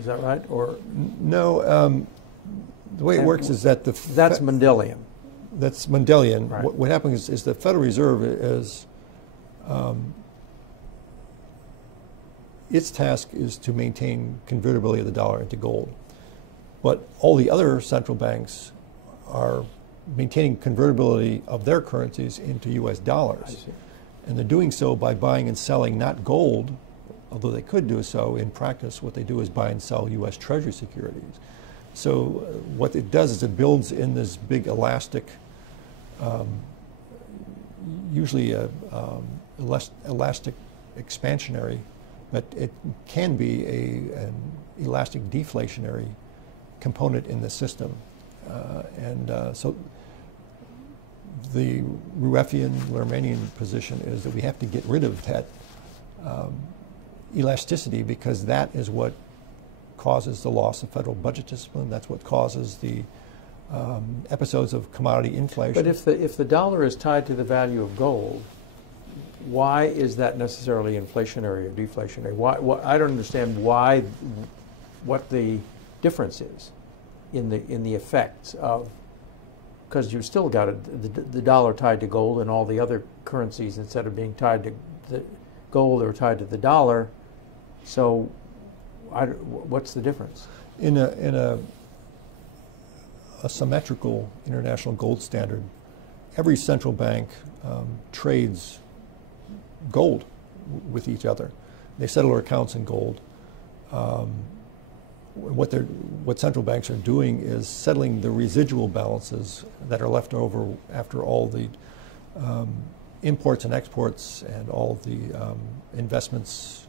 Is that right? Or no? The way it works is that that's Mendelian. That's Mendelian. Right. What happens is the Federal Reserve is. Its task is to maintain convertibility of the dollar into gold. But all the other central banks are maintaining convertibility of their currencies into US dollars. And they're doing so by buying and selling not gold, although they could do so. In practice, what they do is buy and sell US Treasury securities. So what it does is it builds in this big elastic, usually elastic expansionary, but it can be an elastic deflationary component in the system. So the Rueffian, Lermanian position is that we have to get rid of that elasticity, because that is what causes the loss of federal budget discipline. That's what causes the episodes of commodity inflation. But if the dollar is tied to the value of gold, why is that necessarily inflationary or deflationary? Why I don't understand what the difference is in the effects of, because you've still got the dollar tied to gold, and all the other currencies, instead of being tied to the gold, are tied to the dollar. So what's the difference? In a symmetrical international gold standard, every central bank trades gold with each other. They settle their accounts in gold. What central banks are doing is settling the residual balances that are left over after all the imports and exports and all the investments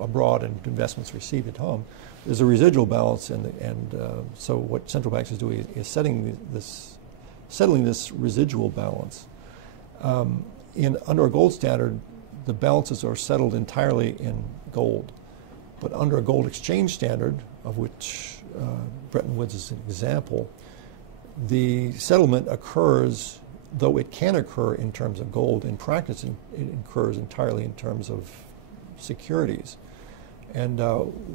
abroad and investments received at home. There's a residual balance, and so what central banks is doing is settling this residual balance. Under a gold standard, the balances are settled entirely in gold. But under a gold exchange standard, of which Bretton Woods is an example, The settlement occurs, though it can occur in terms of gold, in practice it occurs entirely in terms of securities. And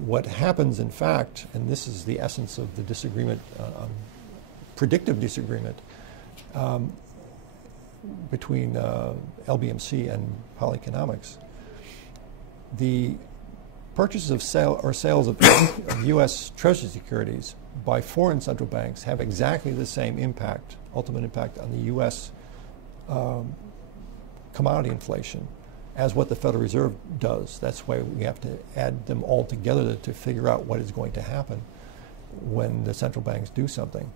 what happens, in fact, and this is the essence of the disagreement, predictive disagreement between LBMC and Polyeconomics, the purchases of sales of U.S. Treasury securities by foreign central banks have exactly the same impact, ultimate impact on the U.S. Commodity inflation as what the Federal Reserve does. That's why we have to add them all together to figure out what is going to happen when the central banks do something.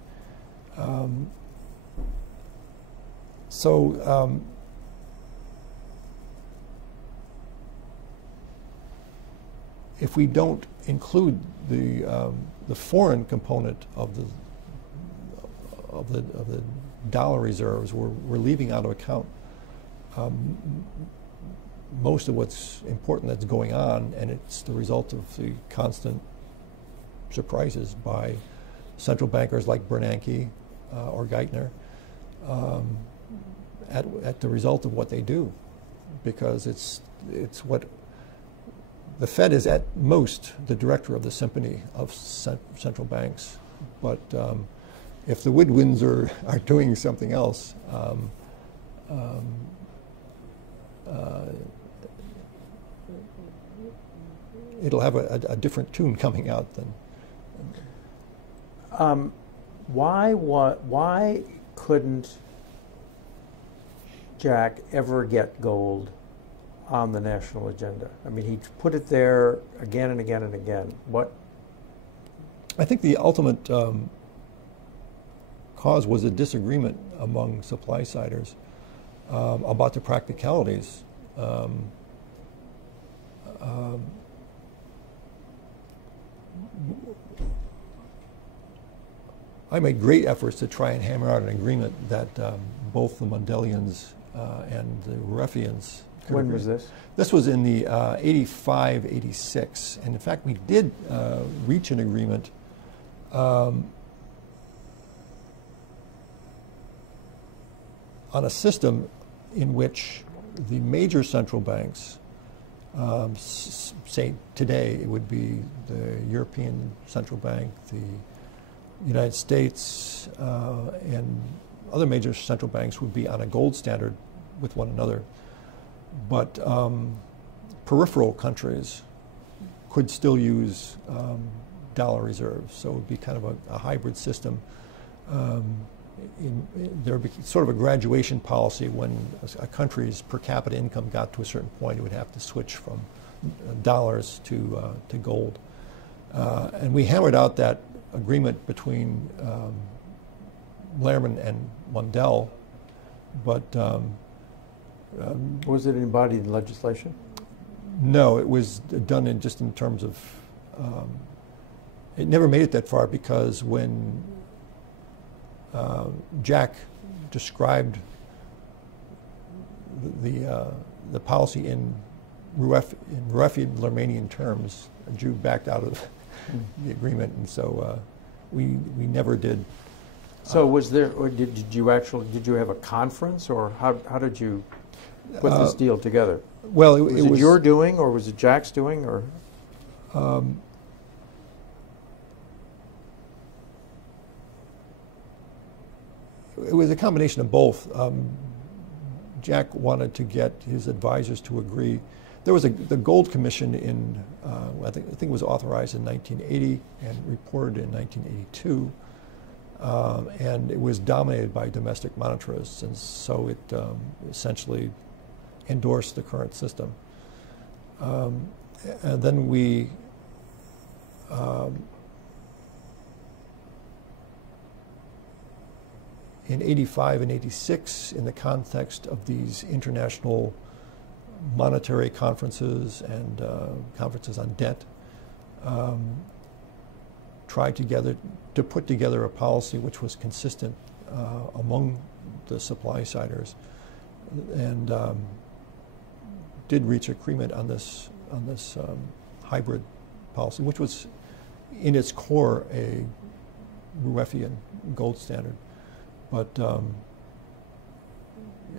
If we don't include the foreign component of the dollar reserves, we're leaving out of account most of what's important that's going on, and it's the result of the constant surprises by central bankers like Bernanke or Geithner at the result of what they do, because it's what the Fed is at most the director of the symphony of central banks, but if the woodwinds are doing something else, it'll have a different tune coming out than. Why couldn't Jack ever get gold on the national agenda? I mean, he put it there again and again and again. What? I think the ultimate cause was a disagreement among supply-siders about the practicalities. I made great efforts to try and hammer out an agreement that both the Mundeleans and the Ruffians. When was this? This was in the 85, 86. And in fact, we did reach an agreement on a system in which the major central banks, say today it would be the European Central Bank, the United States, and other major central banks would be on a gold standard with one another. But peripheral countries could still use dollar reserves, so it would be kind of a hybrid system. There would be sort of a graduation policy. When a country's per capita income got to a certain point, it would have to switch from dollars to gold. And we hammered out that agreement between Lehrman and Mundell, but was it embodied in legislation? No, it was done in terms of. It never made it that far because when Jack described the policy in Ruffian Lermanian terms, a Jew backed out of the agreement, and so we never did. So was there, or did you have a conference, or how did you put this deal together? Well, was it your doing, or was it Jack's doing, or? It was a combination of both. Jack wanted to get his advisors to agree. There was the Gold Commission in, I think it was authorized in 1980 and reported in 1982, and it was dominated by domestic monetarists, and so it essentially endorsed the current system. And then we in 85 and 86, in the context of these international monetary conferences and conferences on debt, tried to put together a policy which was consistent among the supply-siders, and did reach agreement on this hybrid policy, which was in its core a Ruffian gold standard. But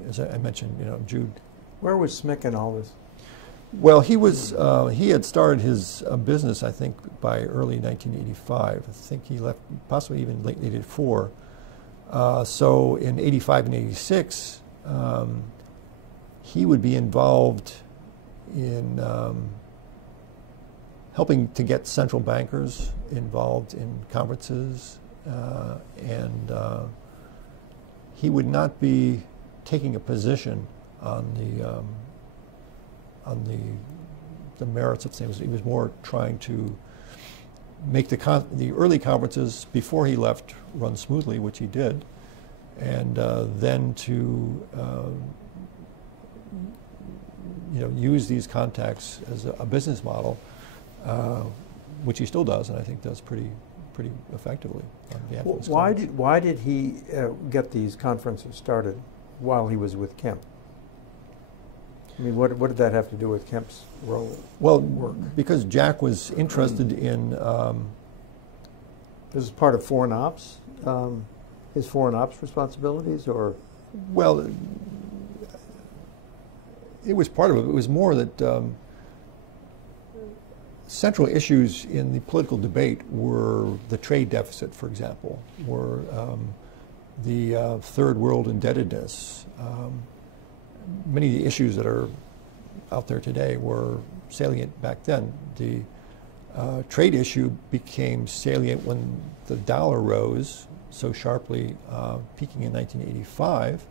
as I mentioned, Jude. Where was Smick in all this? Well, he had started his business, I think, by early 1985. I think he left possibly even late 84. So in 85 and 86, he would be involved in helping to get central bankers involved in conferences, and he would not be taking a position on the merits of things. He was more trying to make the early conferences before he left run smoothly, which he did, and then to use these contacts as a business model, which he still does, and I think does pretty effectively on behalf of his clients. Why did he get these conferences started while he was with Kemp? I mean, what did that have to do with Kemp's role? Well, work? Because Jack was interested in. This is part of foreign ops, his foreign ops responsibilities, or? Well, it was part of it. It was more that central issues in the political debate were the trade deficit, for example, were the third world indebtedness. Many of the issues that are out there today were salient back then. The trade issue became salient when the dollar rose so sharply, peaking in 1985,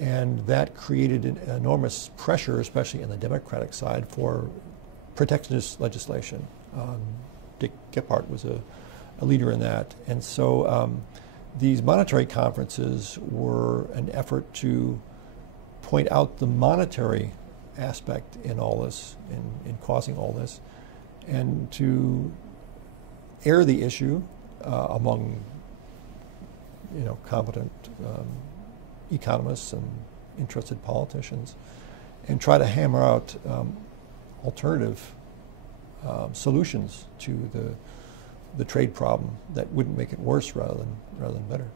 and that created an enormous pressure, especially in the Democratic side, for protectionist legislation. Dick Gephardt was a leader in that. And so these monetary conferences were an effort to point out the monetary aspect in all this, in causing all this, and to air the issue among competent economists and interested politicians, and try to hammer out alternative solutions to the trade problem that wouldn't make it worse rather than better.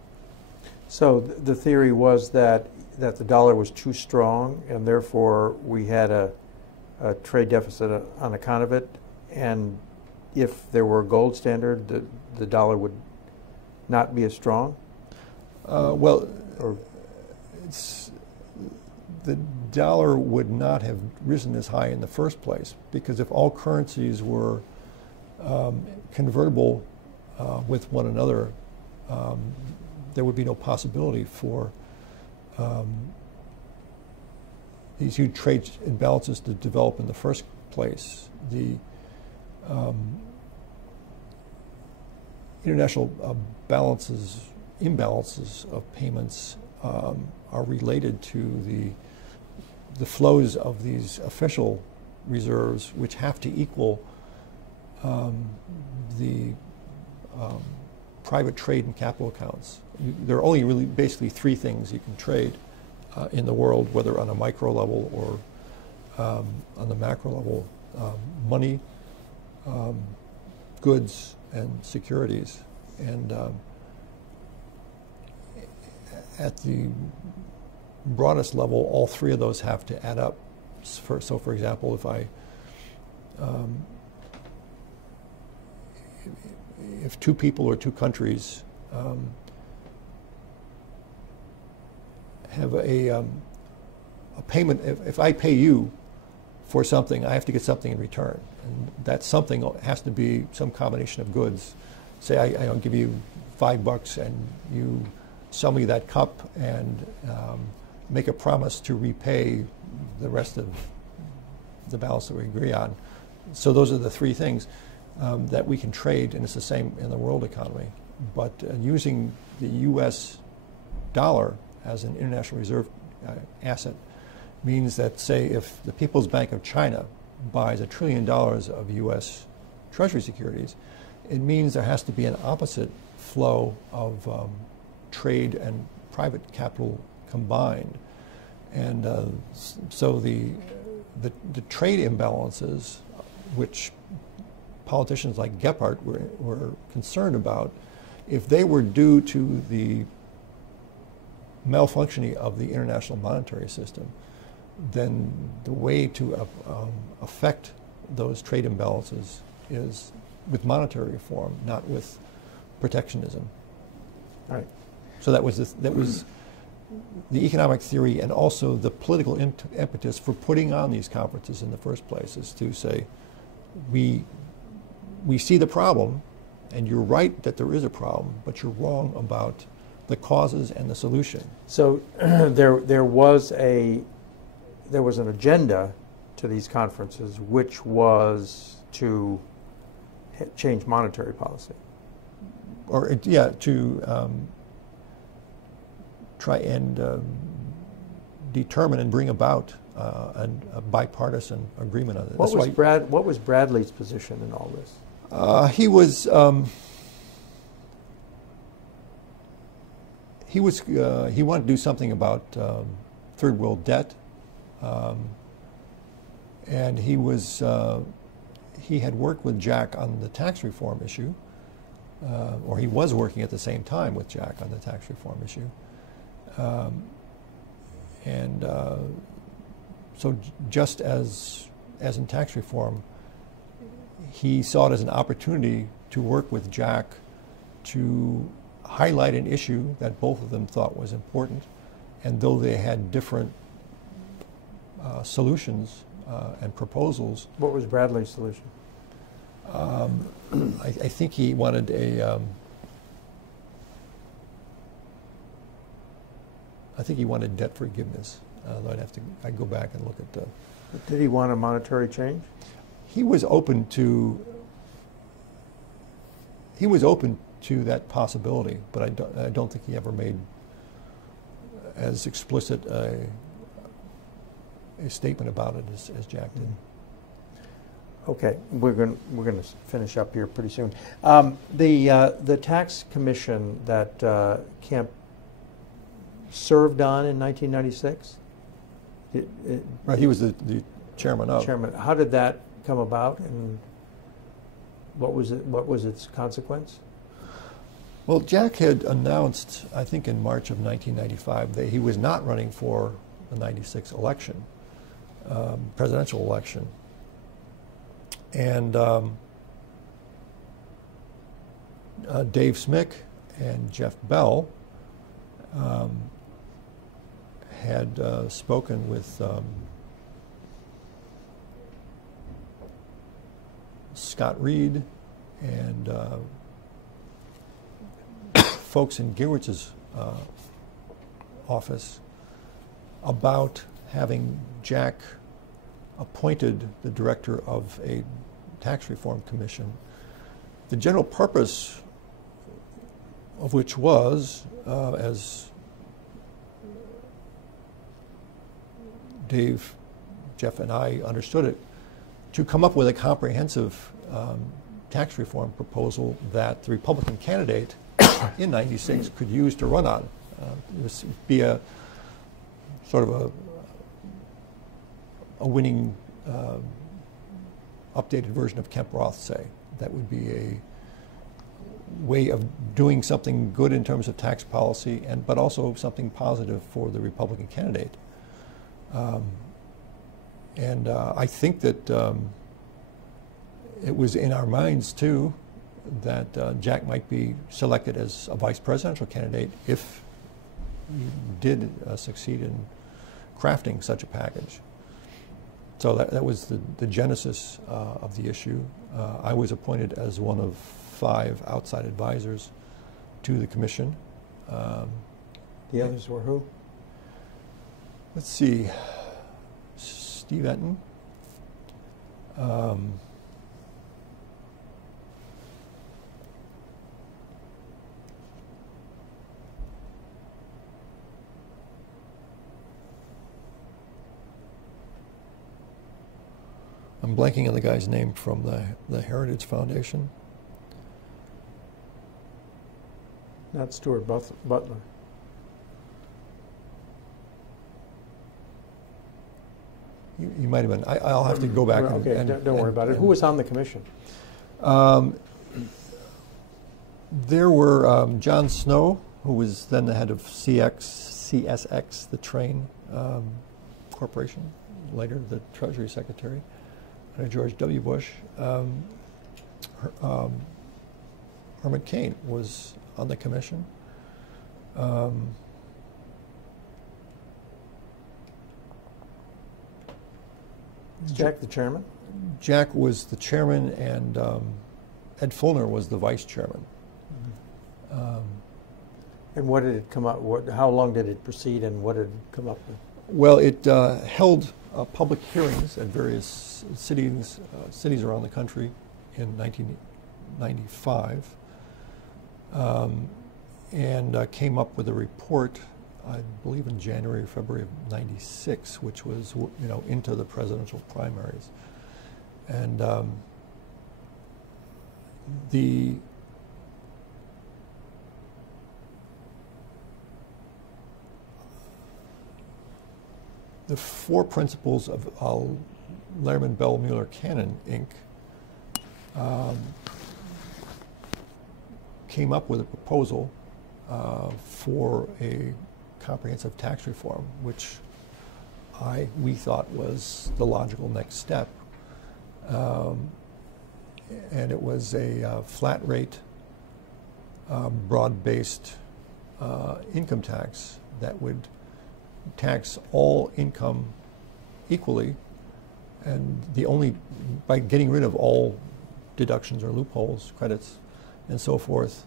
So the theory was that the dollar was too strong, and therefore we had a trade deficit on account of it. And if there were a gold standard, the dollar would not be as strong. The dollar would not have risen as high in the first place, because if all currencies were convertible with one another, there would be no possibility for these huge trade imbalances to develop in the first place. The international imbalances of payments are related to the flows of these official reserves, which have to equal the private trade and capital accounts. There are only really basically three things you can trade in the world, whether on a micro level or on the macro level: money, goods, and securities. And at the broadest level, all three of those have to add up. So, for example, if two people or two countries have a payment, if I pay you for something, I have to get something in return, and that something has to be some combination of goods. Say I give you $5 and you sell me that cup and make a promise to repay the rest of the balance that we agree on. So those are the three things that we can trade, and it's the same in the world economy. But using the U.S. dollar as an international reserve asset means that, say, if the People's Bank of China buys $1 trillion of U.S. Treasury securities, it means there has to be an opposite flow of trade and private capital combined. And so the trade imbalances, which politicians like Gephardt were concerned about, if they were due to the malfunctioning of the international monetary system, then the way to affect those trade imbalances is with monetary reform, not with protectionism. Right. So that was the economic theory, and also the political impetus for putting on these conferences in the first place, is to say, we see the problem, and you're right that there is a problem, but you're wrong about the causes and the solution. So there was an agenda to these conferences, which was to change monetary policy. Or to try and determine and bring about a bipartisan agreement on it. What was Bradley's position in all this? He wanted to do something about third world debt, and he had worked with Jack on the tax reform issue, or he was working at the same time with Jack on the tax reform issue, so just as in tax reform, he saw it as an opportunity to work with Jack to highlight an issue that both of them thought was important, and though they had different solutions and proposals. What was Bradley's solution? I think he wanted debt forgiveness. I'd go back and look at the. Did he want a monetary change? He was open to that possibility, but I don't think he ever made as explicit a statement about it as Jack did. Okay, we're going to finish up here pretty soon. The tax commission that Kemp served on in 1996. Right, he was the chairman of. Chairman. How did that come about, and what was it? What was its consequence? Well, Jack had announced, I think in March of 1995, that he was not running for the 96 election, presidential election. And Dave Smick and Jeff Bell had spoken with Scott Reed and folks in Giewitz's office about having Jack appointed the director of a tax reform commission, the general purpose of which was, as Dave, Jeff, and I understood it, to come up with a comprehensive tax reform proposal that the Republican candidate in '96 could use to run on. This would be a sort of a winning updated version of Kemp Roth, say. That would be a way of doing something good in terms of tax policy, but also something positive for the Republican candidate. I think that it was in our minds, too, that Jack might be selected as a vice presidential candidate if he did succeed in crafting such a package. So that was the genesis of the issue. I was appointed as one of 5 outside advisors to the commission. The others were who? Let's see. Steve Enton. I'm blanking on the guy's name from the Heritage Foundation. Not Stuart Butler. You might have been. I'll have to go back. Okay, don't worry about it. Who was on the commission? There were John Snow, who was then the head of CSX, the train corporation, later the Treasury Secretary under George W. Bush. Herman Cain was on the commission. Is Jack the chairman? Jack was the chairman, and Ed Fulner was the vice chairman. And what did it come up? How long did it proceed, and what did it come up with? Well, it held public hearings at various cities around the country in 1995, and came up with a report, I believe in January or February of '96, which was into the presidential primaries, and the four principles of Lehrman, Bell, Mueller, Cannon, Inc. Came up with a proposal for a comprehensive tax reform, which we thought was the logical next step. And it was a flat rate, broad-based income tax that would tax all income equally, and by getting rid of all deductions or loopholes, credits, and so forth,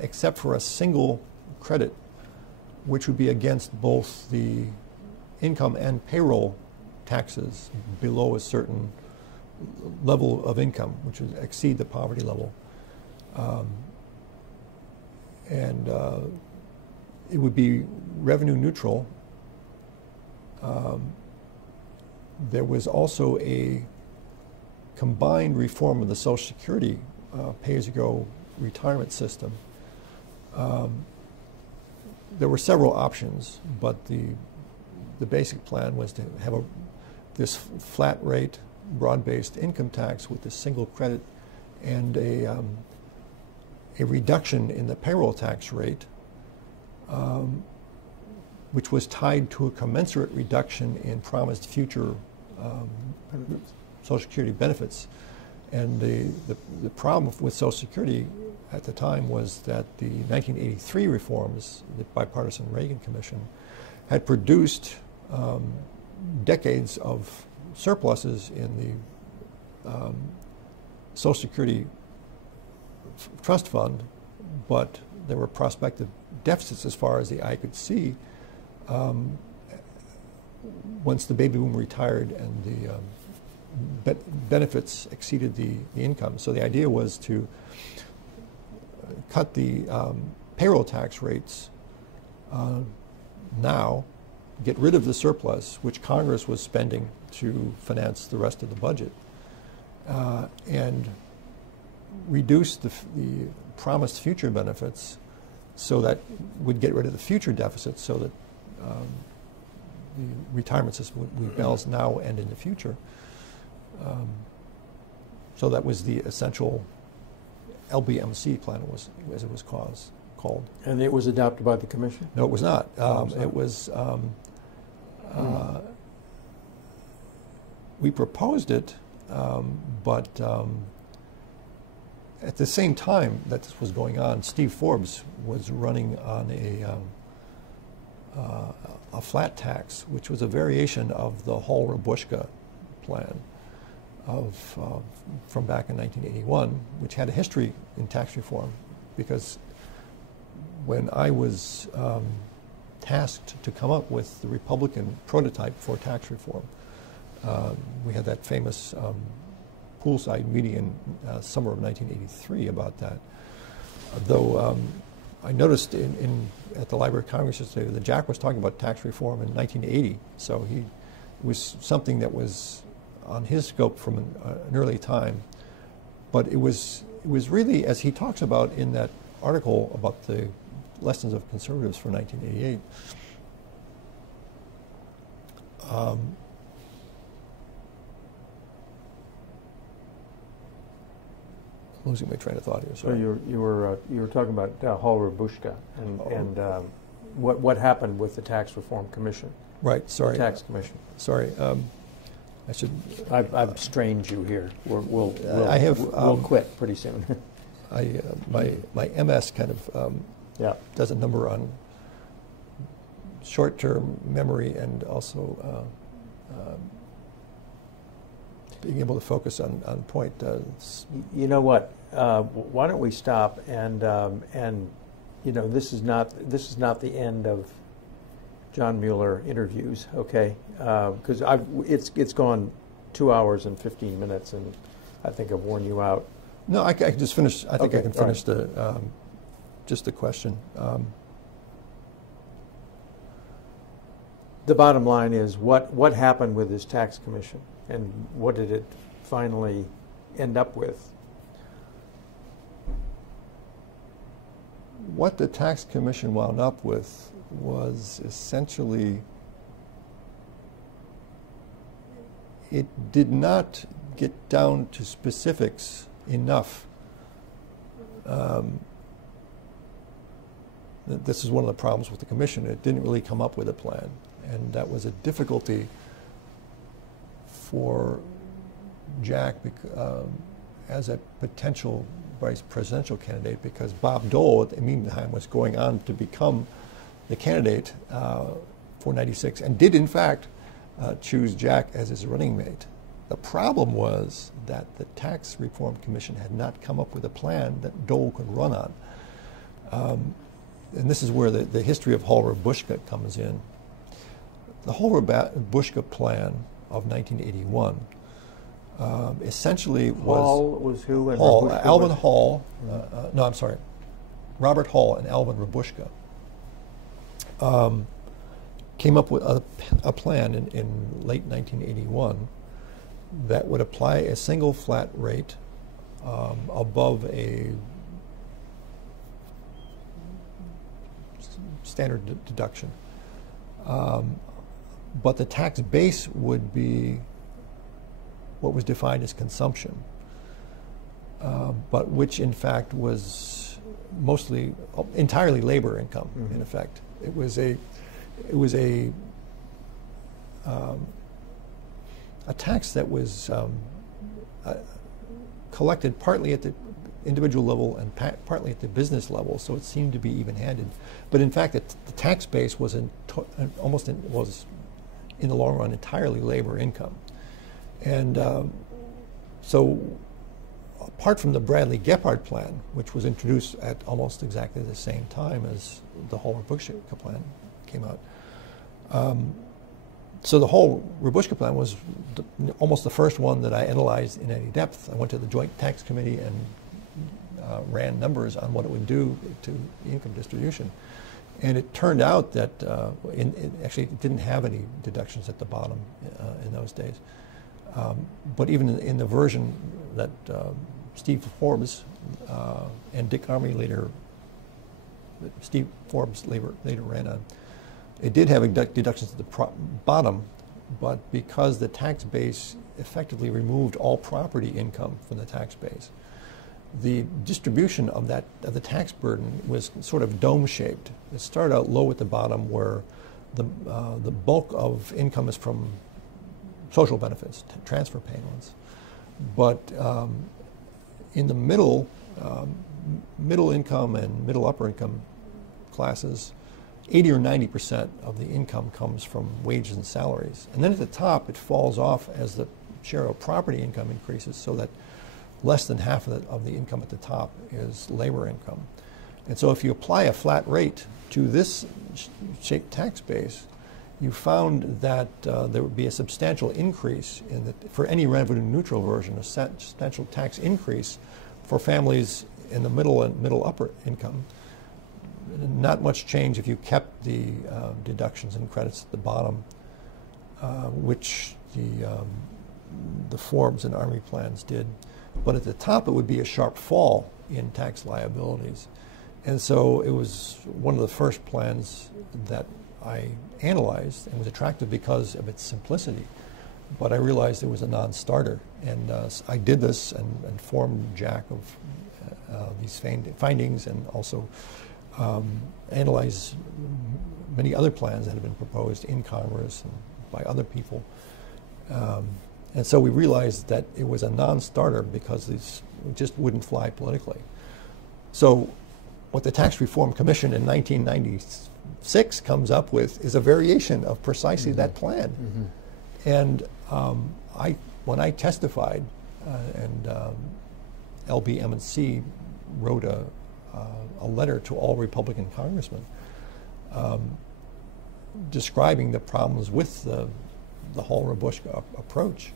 except for a single credit, which would be against both the income and payroll taxes below a certain level of income, which would exceed the poverty level. And it would be revenue neutral. There was also a combined reform of the Social Security pay-as-you-go retirement system. There were several options, but the basic plan was to have this flat rate, broad-based income tax with a single credit and a reduction in the payroll tax rate, which was tied to a commensurate reduction in promised future Social Security benefits. And the problem with Social Security at the time was that the 1983 reforms, the bipartisan Reagan Commission, had produced decades of surpluses in the Social Security trust fund, but there were prospective deficits as far as the eye could see once the baby boom retired and the benefits exceeded the income. So the idea was to cut the payroll tax rates now, get rid of the surplus, which Congress was spending to finance the rest of the budget, and reduce the promised future benefits so that would get rid of the future deficits so that the retirement system would be balanced now and in the future. So that was the essential LBMC plan, as it was called. And it was adopted by the commission? No, it was not. It was, we proposed it, but at the same time that this was going on, Steve Forbes was running on a flat tax, which was a variation of the Hall-Rabushka plan from back in 1981, which had a history in tax reform, because when I was tasked to come up with the Republican prototype for tax reform, we had that famous poolside meeting in summer of 1983 about that. Though I noticed at the Library of Congress yesterday that Jack was talking about tax reform in 1980, so it was something that was on his scope from an early time. But it was really, as he talks about in that article about the lessons of conservatives for 1988, losing my train of thought here. Sorry. So you were talking about Hall-Rabushka and what happened with the Tax Reform Commission? Right. Sorry. The Tax Commission. Sorry. I should. I've strained you here. We'll quit pretty soon. My MS kind of does a number on short-term memory and also being able to focus on point. You know what? Why don't we stop and this is not the end of John Mueller interviews, okay? Because it's gone 2 hours and 15 minutes, and I think I've worn you out. No, I can just finish. I think okay, I can finish just the question. The bottom line is what happened with this tax commission, and what did it finally end up with? What the tax commission wound up with was essentially, it did not get down to specifics enough. This is one of the problems with the commission. It didn't really come up with a plan, and that was a difficulty for Jack as a potential vice presidential candidate, because Bob Dole at the meantime was going on to become the candidate for 96 and did in fact choose Jack as his running mate. The problem was that the Tax Reform Commission had not come up with a plan that Dole could run on. And this is where the history of Hall-Rabushka comes in. The Hall-Rabushka plan of 1981 essentially was... Hall was who? And Hall, Rabushka Alvin was? Hall, no, I'm sorry, Robert Hall and Alvin Rabushka came up with a plan in late 1981 that would apply a single flat rate above a standard deduction. But the tax base would be what was defined as consumption, but which in fact was entirely labor income. Mm-hmm. In effect, it was a tax that was collected partly at the individual level and partly at the business level, so it seemed to be even-handed. But in fact, the tax base was in the long run entirely labor income. And so apart from the Bradley-Gephardt plan, which was introduced at almost exactly the same time as the Hall-Rabushka plan came out, so the whole Rabushka plan was almost the first one that I analyzed in any depth. I went to the Joint Tax Committee and ran numbers on what it would do to income distribution. And it turned out that it didn't have any deductions at the bottom in those days. But even in the version that Steve Forbes and Dick Armey Steve Forbes later ran on, it did have deductions at the bottom, but because the tax base effectively removed all property income from the tax base, the distribution of the tax burden was sort of dome-shaped. It started out low at the bottom, where the bulk of income is from social benefits, transfer payments, but in the middle income and middle upper income classes, 80 or 90% of the income comes from wages and salaries. And then at the top, it falls off as the share of property income increases, so that less than half of the income at the top is labor income. And so if you apply a flat rate to this shaped tax base, you found that there would be a substantial increase for any revenue neutral version, a substantial tax increase for families in the middle and middle upper income. Not much change if you kept the deductions and credits at the bottom, which the Forbes and Army plans did. But at the top, it would be a sharp fall in tax liabilities. And so it was one of the first plans that I analyzed and was attractive because of its simplicity. But I realized it was a non-starter. And I did this and informed Jack of these findings, and also analyze many other plans that had been proposed in Congress and by other people. And so we realized that it was a non-starter because these just wouldn't fly politically. So what the Tax Reform Commission in 1996 comes up with is a variation of precisely that plan. And when I testified, and LB-M&C wrote a letter to all Republican congressmen describing the problems with the Hall-Rabush approach.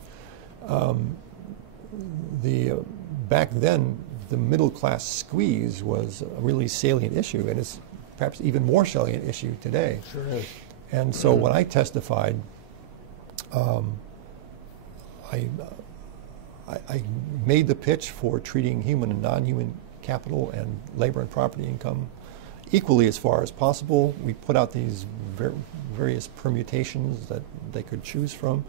Back then, the middle-class squeeze was a really salient issue, and it's perhaps even more salient issue today. Sure is. And so when I testified, I made the pitch for treating human and non-human capital and labor and property income equally as far as possible. We put out these various permutations that they could choose from.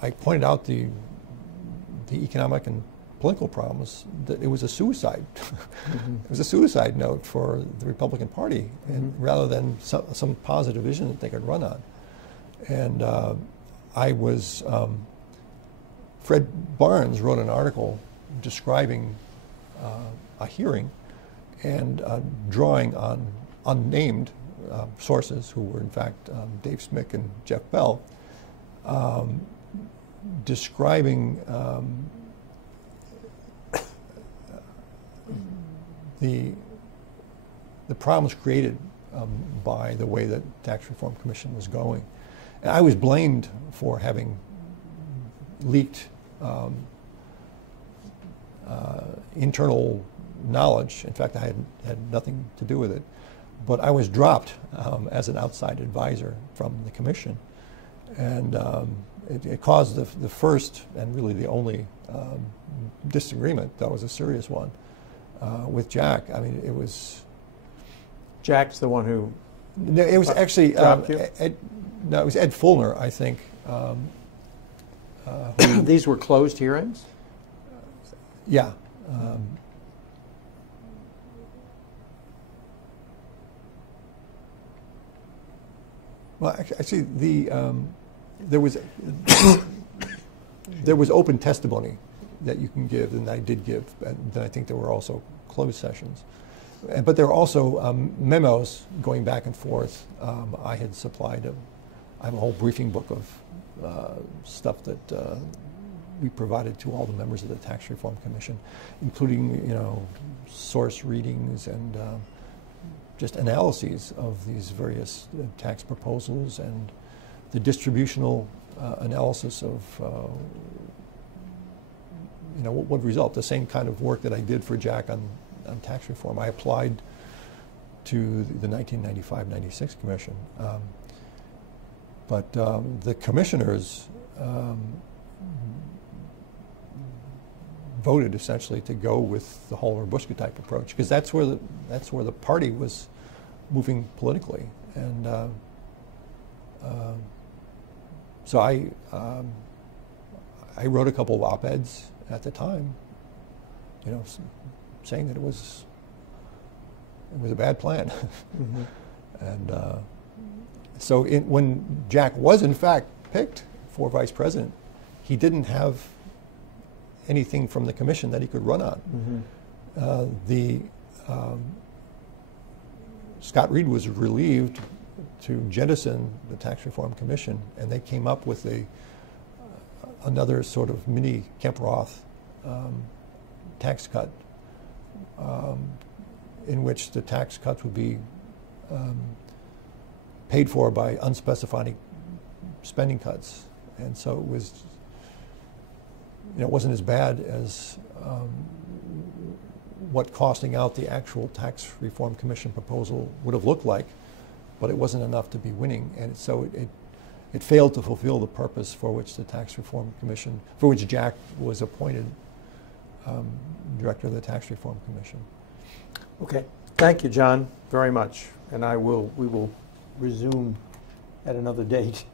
I pointed out the economic and political problems, that it was a suicide. It was a suicide note for the Republican Party, and rather than some positive vision that they could run on. And Fred Barnes wrote an article describing a hearing and drawing on unnamed sources, who were in fact Dave Smick and Jeff Bell, describing the problems created by the way that the Tax Reform Commission was going. And I was blamed for having leaked internal knowledge. In fact, I had nothing to do with it. But I was dropped as an outside advisor from the commission. And it caused the first and really the only disagreement. That was a serious one with Jack. I mean, it was... Jack's the one who... No, it was actually... it was Ed Fulner, I think. These were closed hearings? Yeah. Well, actually, there was open testimony that you can give, and I did give, and then I think there were also closed sessions. But there were also memos going back and forth. I had supplied I have a whole briefing book of stuff that we provided to all the members of the Tax Reform Commission, including source readings and just analyses of these various tax proposals and the distributional analysis of what would result. The same kind of work that I did for Jack on tax reform. I applied to the 1995-96 Commission. But the commissioners voted essentially to go with the Hall-Rabush type approach, because that's where the party was moving politically. And so I wrote a couple of op-eds at the time, saying that it was a bad plan. And so when Jack was in fact picked for vice president, he didn't have anything from the commission that he could run on. Scott Reed was relieved to jettison the Tax Reform Commission, and they came up with another sort of mini Kemp Roth tax cut, in which the tax cuts would be paid for by unspecified spending cuts. And so it was, it wasn't as bad as what costing out the actual Tax Reform Commission proposal would have looked like, but it wasn't enough to be winning. And so it failed to fulfill the purpose for which the Tax Reform Commission, for which Jack was appointed director of the Tax Reform Commission. Okay, thank you, John, very much. And we will resume at another date.